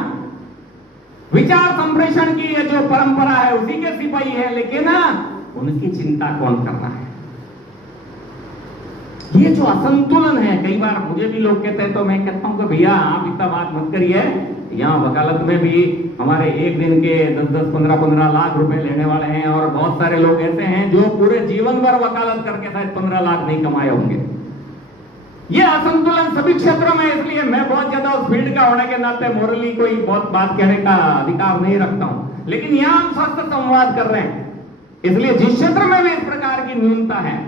विचार संप्रेषण की ये जो परंपरा है उसी के सिपाही है, लेकिन उनकी चिंता कौन कर रहा है? ये जो असंतुलन है, कई बार मुझे भी लोग कहते हैं तो मैं कहता हूं कि भैया आप इतना बात मत करिए, यहाँ वकालत में भी हमारे एक दिन के 10-10, 15-15 लाख रुपए लेने वाले हैं और बहुत सारे लोग ऐसे हैं जो पूरे जीवन भर वकालत करके शायद 15 लाख नहीं कमाए होंगे। ये असंतुलन सभी क्षेत्रों में, इसलिए मैं बहुत ज्यादा उस फील्ड का होने के नाते मोरली कोई बहुत बात कहने का अधिकार नहीं रखता हूं, लेकिन यहां हम स्वस्थ संवाद कर रहे हैं, इसलिए जिस क्षेत्र में भी इस प्रकार की न्यूनता है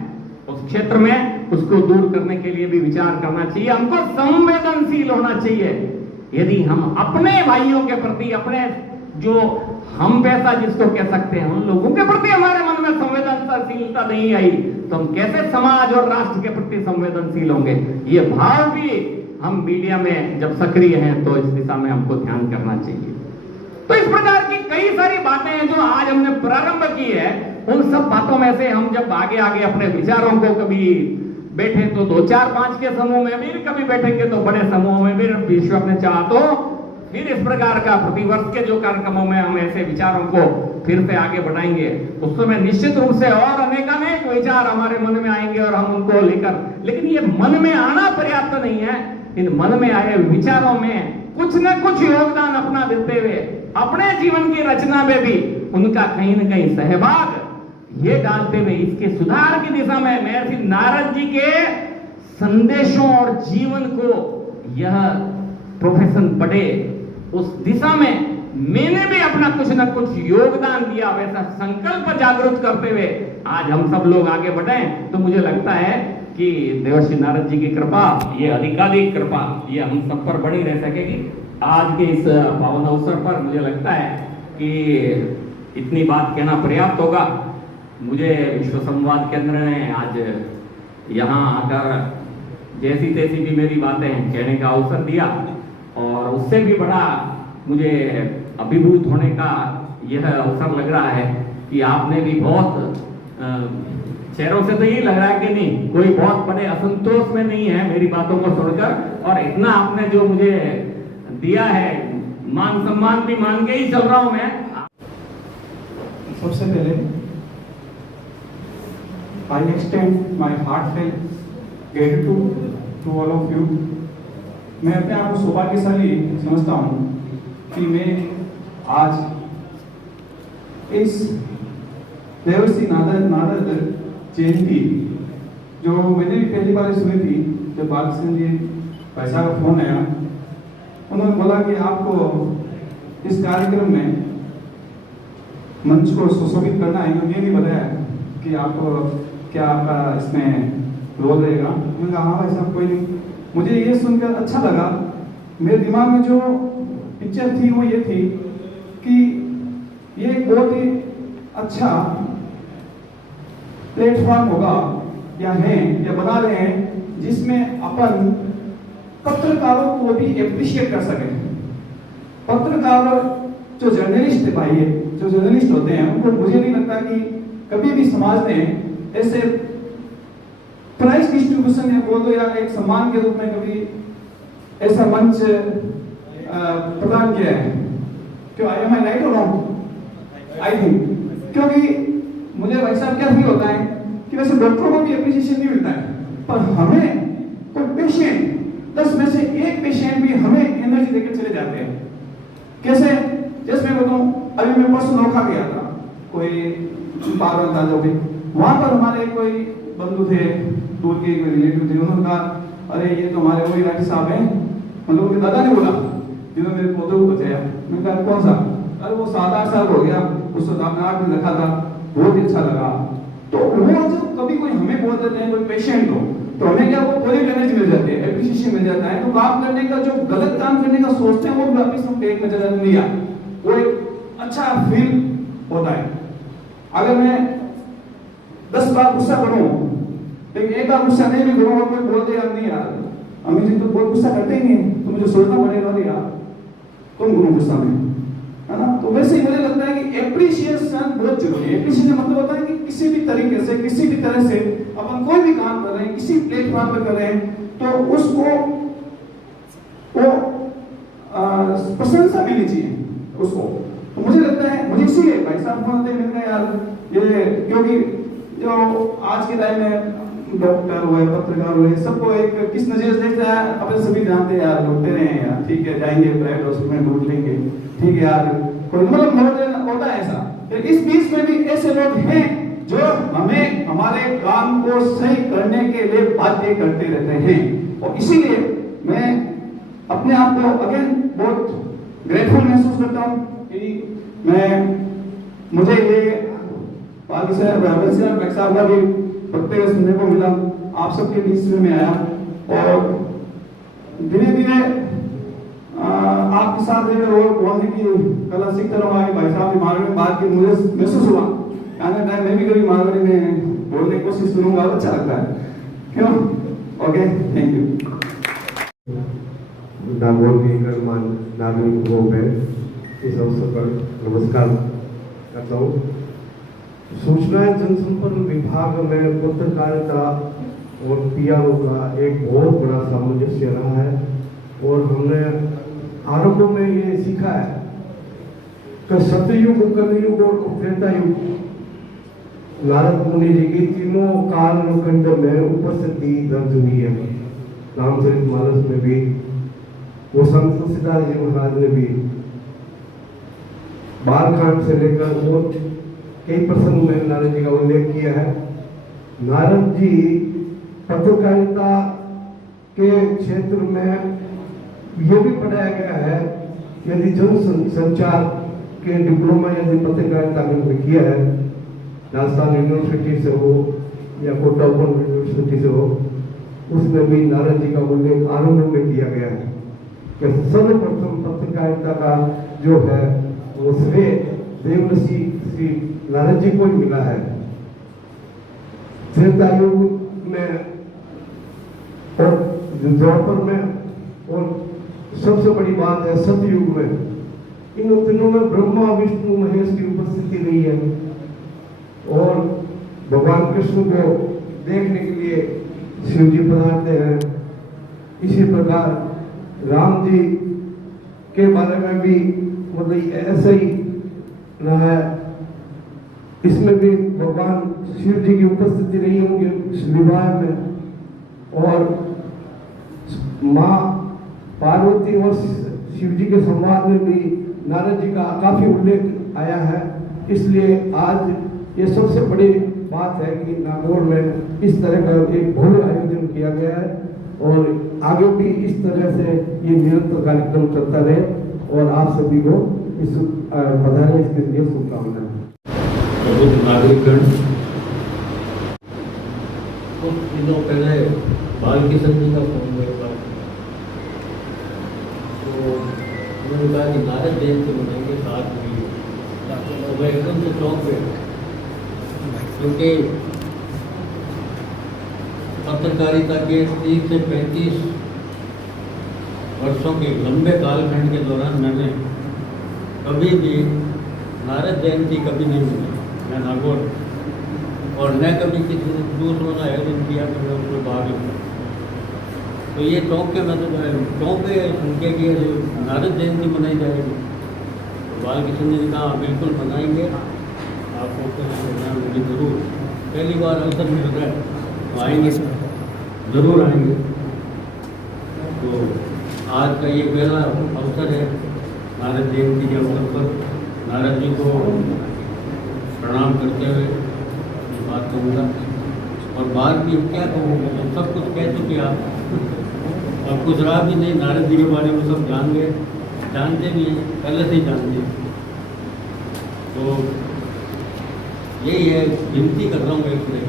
उस क्षेत्र में उसको दूर करने के लिए भी विचार करना चाहिए। हमको संवेदनशील होना चाहिए। यदि हम अपने भाइयों के प्रति, अपने जो हम पैसा जिसको कह सकते हैं उन लोगों के प्रति हमारे मन में संवेदनशीलता नहीं आई तो हम कैसे समाज और राष्ट्र के प्रति संवेदनशील होंगे? ये भाव भी हम मीडिया में जब सक्रिय हैं तो इस दिशा में हमको ध्यान करना चाहिए। तो इस प्रकार की कई सारी बातें हैं जो आज हमने प्रारंभ की है। उन सब बातों में से हम जब आगे आगे अपने विचारों को कभी बैठे तो 2, 4, 5 के समूह में भी, कभी बैठेंगे तो बड़े समूह में भी, विश्व ने चाहा तो फिर इस प्रकार का प्रतिवर्ष के जो कार्यक्रमों में हम ऐसे विचारों को फिर से आगे बढ़ाएंगे। उस समय निश्चित रूप से और अनेकानेक विचार हमारे मन में आएंगे और हम उनको लेकर, लेकिन ये मन में आना पर्याप्त नहीं है। इन मन में आए विचारों में कुछ न कुछ योगदान अपना देते हुए अपने जीवन की रचना में भी उनका कहीं न कहीं सहभाग ये डालते हुए इसके सुधार की दिशा में महर्षि नारद जी के संदेशों और जीवन को यह प्रोफेशन बढ़े, उस दिशा में मैंने भी अपना कुछ न कुछ योगदान दिया, वैसा संकल्प जागृत करते हुए आज हम सब लोग आगे बढ़े। तो मुझे लगता है कि देवर्षि नारद जी की कृपा, ये अधिकाधिक कृपा, ये हम सब पर बनी रह सकेगी। आज के इस पावन अवसर पर मुझे लगता है कि इतनी बात कहना पर्याप्त होगा। मुझे विश्व संवाद केंद्र ने आज यहाँ आकर जैसी तैसी भी मेरी बातें कहने का अवसर दिया, और उससे भी बड़ा मुझे अभिभूत होने का यह अवसर लग रहा है कि आपने भी बहुत चेहरों से तो ये लग रहा है कि नहीं, कोई बहुत बड़े असंतोष में नहीं है मेरी बातों को सुनकर, और इतना आपने जो मुझे दिया है, मान सम्मान भी मान के ही चल रहा हूं मैं। सबसे पहले I extend my heartfelt gratitude to all of you. मैं अपने आप को सौभाग्यशाली समझता हूँ कि मैं आज इस देवर्षि नारद जयंती, जो मैंने भी पहली बार सुनी थी जब बात सिंह जी पैसा का फोन आया, उन्होंने बोला कि आपको इस कार्यक्रम में मंच को सुशोभित करना है। ये नहीं बताया कि आपको क्या आपका इसमें रोल रहेगा। मैंने कहा हाँ भाई साहब कोई नहीं। मुझे ये सुनकर अच्छा लगा। मेरे दिमाग में जो पिक्चर थी वो ये थी कि ये एक बहुत ही अच्छा प्लेटफॉर्म होगा या है या बना रहे हैं, जिसमें अपन पत्रकारों को भी एप्रिशिएट कर सके। पत्रकार जो जर्नलिस्ट है भाई, जो जर्नलिस्ट होते हैं उनको, मुझे नहीं लगता कि कभी भी समाज ने ऐसे प्राइज डिस्ट्रीब्यूशन या बोल दो या एक सम्मान के रूप में कभी ऐसा मंच प्रदान किया है। क्यों एम आई राइट और रॉन्ग? आई थिंक, क्योंकि मुझे भाई साहब क्या फील होता है कि वैसे डॉक्टरों को भी एप्रिसिएशन नहीं मिलता है, पर हमें कोई पेशेंट 10 में से एक पेशेंट भी हमें एनर्जी देकर चले जाते हैं। कैसे? जैसे मैं बताऊं, अभी मैं परसों नौखा गया था, कोई पागल था जो भी, वहां पर हमारे कोई बंधु थे, दूर के कोई रिलेटिव थे, उन्होंने कहा अरे ये तो हमारे वही राठी साहब हैं। मतलब उनके दादा ने बोला जिन्होंने मेरे पौधे को बचाया। मैंने कहा कौन सा? अरे वो 7-8 साल हो गया, उसको नाक में रखा था, बहुत ही अच्छा लगा। तो वो जब कभी कोई हमें बोल देते हैं, कोई पेशेंट हो, तो हमें क्या वो पॉजिटिव एनर्जी मिल जाती है, एप्रिसिएशन मिल जाता है। तो काम करने का, जो गलत काम करने का सोचते हैं, वो भी वापिस हम एक नजर नहीं आता, वो एक अच्छा फील होता है। अगर मैं 10 बार गुस्सा करूं, लेकिन एक बार गुस्सा नहीं भी करूं और कोई बोल दे यार नहीं यार अमित जी तो बहुत गुस्सा करते ही नहीं, तो मुझे सोचना पड़ेगा अरे यार कौन करूं गुस्सा में, है ना। तो वैसे ही मुझे लगता है कि एप्रिसिएशन बहुत जरूरी है। एप्रिसिएशन मतलब होता है कि किसी भी तरीके से, किसी भी तरह से अपन कोई भी काम कर रहे हैं, किसी प्लेटफॉर्म पर कर रहे हैं, तो उसको वो प्रशंसा मिलनी चाहिए उसको। तो मुझे लगता है, मुझे इसीलिए भाई साहब फोन आते मिल गए यार ये, क्योंकि जो आज के टाइम में डॉक्टर हुए, पत्रकार हुए, सबको एक किस नजर से देखता है, अपन सभी जानते हैं यार लूटते रहे हैं यार, ठीक है जाएंगे प्राइवेट हॉस्पिटल में लूट लेंगे, ठीक है यार कोई मतलब होता है ऐसा। फिर इस बीच में भी ऐसे लोग हैं जो हमें हमारे काम को सही करने के लिए बाध्य करते रहते हैं। और इसीलिए मैं अपने आप को अगेन बहुत ग्रेटफुल महसूस करता हूँ कि मुझे ये पाकिस्तान साहब का भी प्रत्येक सुनने को मिला, आप सबके बीच में आया, और धीरे धीरे आपके साथ और बोलने की कला सीखता रहा। भाई साहब की मारवाड़ी में बात की मुझे महसूस हुआ, आने टाइम मैं भी कभी मारवाड़ी में बोलने की कोशिश करूंगा, अच्छा लगता है। क्यों? Okay, thank you. नागरिक को मैं इस अवसर पर नमस्कार करता हूँ। सूचना जनसंपर्क विभाग में पत्रकारिता और पीआरओ का एक बहुत बड़ा सामंजस्य रहा है, और हमने आरंभ में ये सीखा है कि सतयुग, कलयुग और त्रेता युग नारद मुनि जी की तीनों कालखंड में उपस्थिति दर्ज हुई है। रामचरितमानस में भी, वो संत तुलसीदास जी महाराज ने भी बालकांड से लेकर वो कई प्रसंग में नारद जी का उल्लेख किया है। नारद जी पत्रकारिता के क्षेत्र में ये भी पढ़ाया गया है यदि संचार के डिप्लोमा यदि पत्रकारिता में किया है, राजस्थान यूनिवर्सिटी से हो या कोटा ओपन यूनिवर्सिटी से हो, उसमें भी नारद जी का उल्लेख आरंभ में किया गया है कि सर्वप्रथम पत्रकारिता का जो है वो श्रेय देवर्षि श्री नारद जी को ही मिला है। त्रेता युग में और द्वापर में, और सबसे बड़ी बात है सतयुग में, इन तीनों में ब्रह्मा विष्णु महेश की उपस्थिति रही है और भगवान कृष्ण को देखने के लिए शिव जी पधारते हैं। इसी प्रकार राम जी के बारे में भी मतलब ऐसे ही रहा है, इसमें भी भगवान शिव जी की उपस्थिति रही है उनके विवाह में। और माँ पार्वती और शिव जी के संवाद में भी नारद जी का काफी उल्लेख आया है। इसलिए आज ये सबसे बड़ी बात है कि नागौर में इस तरह का एक भव्य आयोजन किया गया है और आगे भी इस तरह से ये निरंतर कार्यक्रम चलता रहे और आप सभी को इस बधाई इसके लिए शुभकामनाएं। नागरिकगण, कुछ दिनों पहले बाल किशन जी का फोन मेरे पास, तो उन्होंने कहा कि नारद जयंती मनाएंगे 7 मई, तो मैं एकदम से चौंक गया क्योंकि पत्रकारिता के 30 से 35 वर्षों के लंबे कालखंड के दौरान मैंने कभी भी नारद जयंती कभी नहीं मनाई, मैं नागौर, और न कभी किसी ने दूसरों ने आयोजन किया तो मैं उसमें भाग लिया। तो ये चौंक के मैं तो चौंक गए सुन के कि नारद जयंती मनाई जाएगी। तो बाल किशन ने कहा बिल्कुल मनाएंगे, आपको मुझे ज़रूर पहली बार अवसर मिल रहा है तो आएंगे, ज़रूर आएंगे। तो आज का ये पहला अवसर है नारद जयंती के अवसर पर नारद जी को प्रणाम करते हुए बात करूँगा। और बात भी क्या कहूँगा, सब कुछ कह चुके आप, और कुछ रहा भी नहीं। नारद जी के बारे में सब जान गए, जानते भी हैं, पहले से ही जानते हैं। तो यही है, विनती कर रहा हूँ एक तरह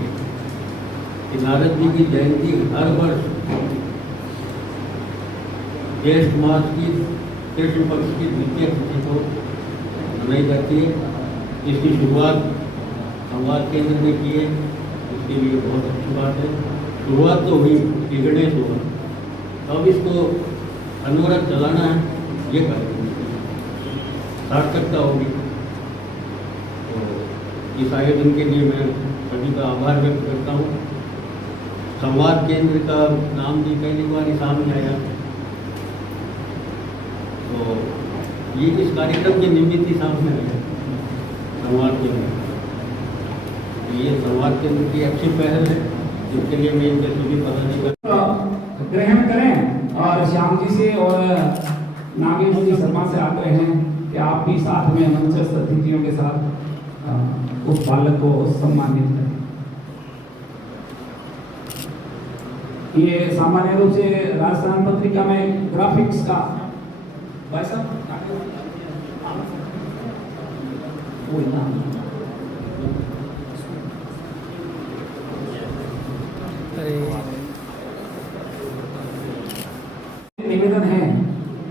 कि नारद जी की जयंती हर वर्ष ज्येष्ठ मास की कृष्ण पक्ष की द्वितीय तिथि को मनाई जाती है। इसकी शुरुआत संवाद केंद्र में की है, इसके लिए बहुत अच्छी बात है। शुरुआत तो हुई कि गणेश हुआ, अब इसको अनवरत चलाना है, ये कार्यक्रम सार्थकता होगी। तो इस आयोजन के लिए मैं सभी का आभार व्यक्त करता हूँ। संवाद केंद्र का नाम भी पहली बार ही सामने आया, तो ये इस कार्यक्रम के निमित्त ही सामने आया संवाद केंद्र। तो ये संवाद केंद्र की अच्छी पहल है, जिसके लिए मैं इनके सभी पदाधिकारी ग्रहण करें। और श्याम जी से और नागेश जी शर्मा से आग्रह हैं कि आप भी साथ में मंचस्थ अतिथियों के साथ उस बालक को सम्मानित करें। ये सामान्य रूप से राजस्थान पत्रिका में ग्राफिक्स का भाई साहब कोई नाम निवेदन है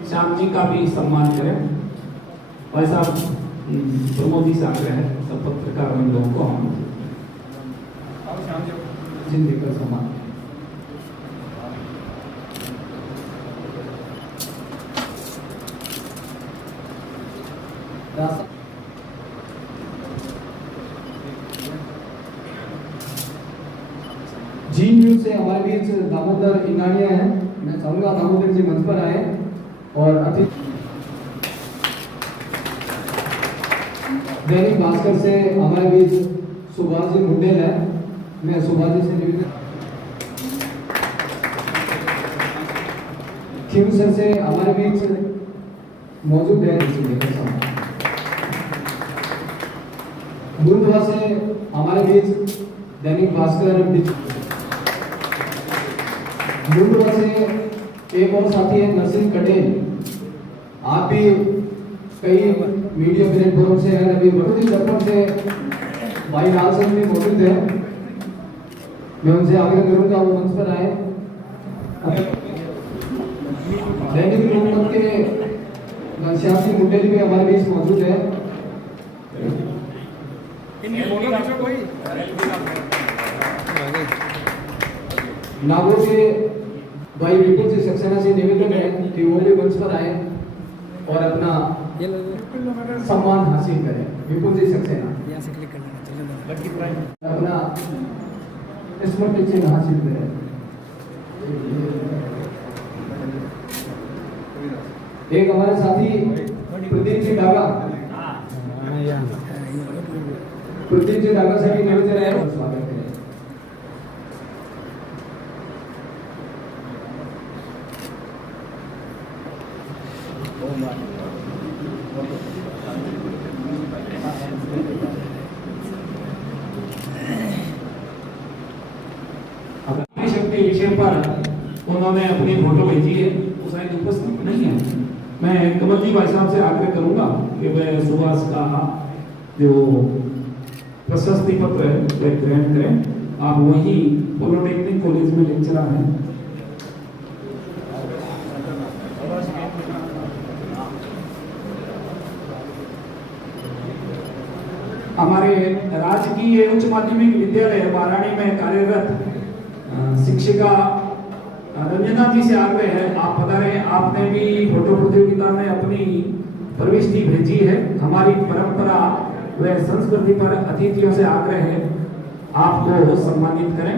श्याम जी का भी सम्मान करें। भाई साहब प्रमोद जी से आग्रह है सब पत्रकार बंधुओं को हम जिंदगी का सम्मान। जी न्यूज से हमारे बीच दामोदर इंगानिया हैं। मैं चाहूंगा दामोदर जी मंच पर आए और अतिथि दैनिक भास्कर से हमारे बीच सुभाष जी मुंडेल है। मैं सुभाष जी से निवेदन, खीमसर से हमारे बीच मौजूद है। बुंदवा से हमारे बीच दैनिक भास्कर, बुंदवा से एक और साथी है नरसिंह कटेल, आप भी कई मीडिया प्लेटफॉर्म से हैं, अभी वरुण दर्पण से भाई लालचंद भी मौजूद है, मैं उनसे आग्रह करूंगा वो मंच पर आए। दैनिक लोकमत के घनश्याम मुंडेली भी हमारे बीच मौजूद है। नागौर के भाई विपुल जी सक्सेना से निवेदन है कि वो भी मंच पर आए और अपना सम्मान हासिल करें। विपुल जी सक्सेना अपना स्मृति चिन्ह हासिल करें। एक हमारे साथी प्रदीप जी डागा, प्रदीप जी डागा से भी निवेदन है, स्वागत करें। शक्ति विषय पर उन्होंने अपनी फोटो भेजी है, वो शायद उपस्थित नहीं है। मैं कमल जी भाई साहब से आग्रह करूंगा कि वह सुभाष का जो प्रशस्ति पत्र है वह ग्रहण करें। आप वही पॉलिटेक्निक कॉलेज में लेक्चरर हैं। हमारे राजकीय उच्च माध्यमिक विद्यालय वाराणी में कार्यरत शिक्षिका रंजना जी से आग्रह है, आप बता रहे हैं आपने भी फोटो प्रतियोगिता में अपनी प्रविष्टि भेजी है। हमारी परंपरा व संस्कृति पर अतिथियों से आग्रह है आपको सम्मानित करें।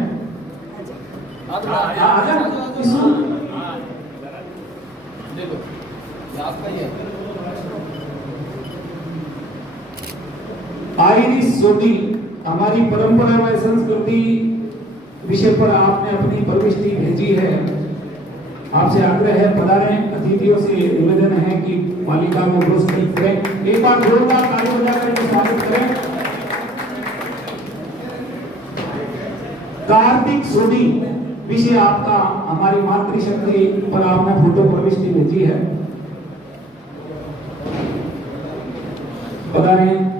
आइरिस सोडी, हमारी परंपरा व संस्कृति विषय पर आपने अपनी प्रविष्टि भेजी है, आपसे आग्रह है पधारें। अतिथियों से निवेदन है कि बालिका को पुरस्कृत करें। एक बार जोरदार ताली बजाकर स्वागत करें। कार्तिक सोडी विषय आपका, हमारी मातृशक्ति पर आपने फोटो प्रविष्टि भेजी है, पधारें।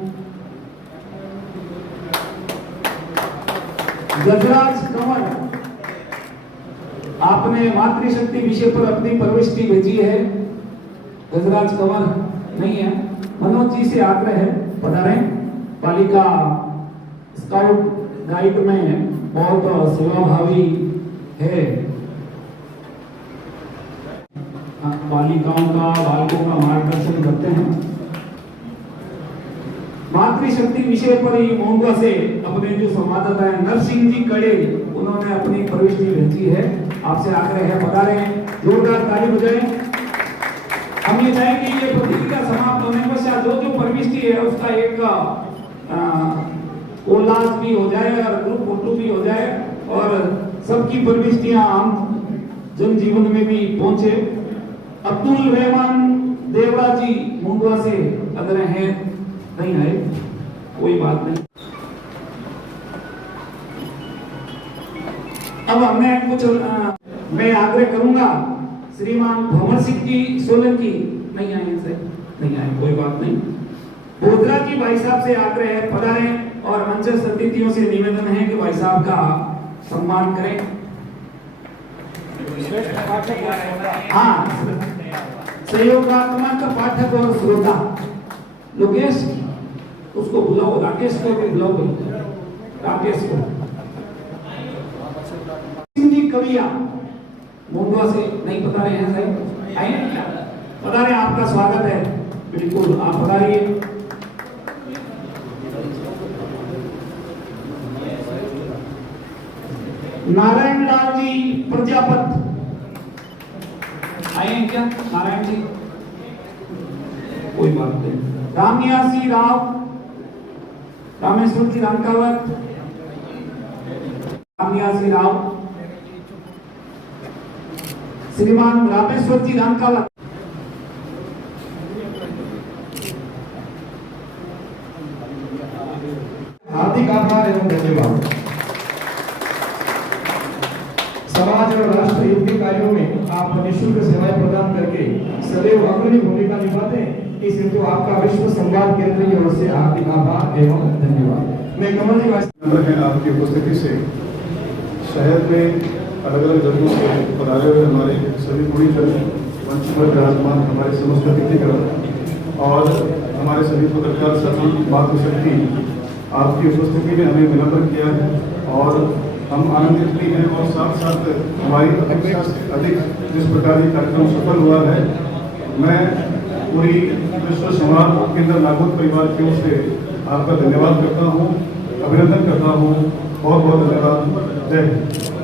गजराज कंवर, आपने मातृशक्ति विषय पर अपनी प्रविष्टि भेजी है। गजराज कंवर नहीं है। मनोज जी से आग्रह है पधारें। बालिका स्काउट गाइड में बहुत सेवाभावी है, बालिकाओं का बालकों का मार्गदर्शन करते हैं। मातृशक्ति विषय पर ही मोंगवा से अपने जो संवाददाता है नरसिंह जी कड़े, उन्होंने अपनी प्रविष्टि भेजी है, आपसे आग्रह है पधारें। जोरदार ताली बजाएं। हम ये चाहेंगे ये प्रतियोगिता समाप्त होने पश्चात जो जो प्रविष्टि है उसका एक कोलाज भी हो जाए और ग्रुप फोटो भी हो जाए और सबकी प्रविष्टियां आम जन जीवन में भी पहुंचे। अब्दुल रहमान देवड़ा जी मुंगवा से अगर हैं, नहीं है कोई बात नहीं। अब हमने कुछ मैं आग्रह करूंगा श्रीमान भंवर सिंह जी सोलंकी, नहीं आए से, नहीं आए कोई बात नहीं। बोधरा जी भाई साहब से आग्रह है पधारें और मंचस्थ अतिथियों से निवेदन है कि भाई साहब का सम्मान करें। हाँ, सहयोगात्मक पाठक और श्रोता लोकेश, उसको बुलाओ, राकेश को भी बुलाओ, राकेश को। हिंदी कविया मुंगवा से नहीं बता रहे हैं साहब, आइए क्या बता रहे हैं, आपका स्वागत है, बिल्कुल आप बताइए। नारायण लाल जी प्रजापत आए हैं क्या? नारायण जी कोई बात नहीं। रामनियासी राव, रामेश्वर जी रानकावत, रामनियासी राव, श्रीमान रामेश्वर जी रानकावत। हार्दिक आभार एवं धन्यवाद। समाज और राष्ट्र हित के कार्यों में आप निःशुल्क सेवाएं प्रदान करके सदैव अग्रणी भूमिका निभाते हैं। इस हेतु आपका विश्व संवाद केंद्र की ओर से हार्दिक आभार एवं धन्यवाद। मैं कमल जी है आपकी उपस्थिति से शहर में अलग अलग जगहों से पधारे हुए हमारे सभी गुणीजन मंच पर विराजमान हमारे समस्त अतिथिगण और हमारे सभी पत्रकार साथी मातृशक्ति आपकी उपस्थिति में हमें विनम्र किया है और हम आनंदित भी हैं और साथ साथ हमारी अपेक्षा से अधिक जिस प्रकार ये कार्यक्रम सफल हुआ है, मैं पूरी विश्व संवाद केंद्र नागौद परिवार की ओर से आपका धन्यवाद करता हूँ, अभिनंदन करता हूँ। बहुत बहुत धन्यवाद। जय हिंद।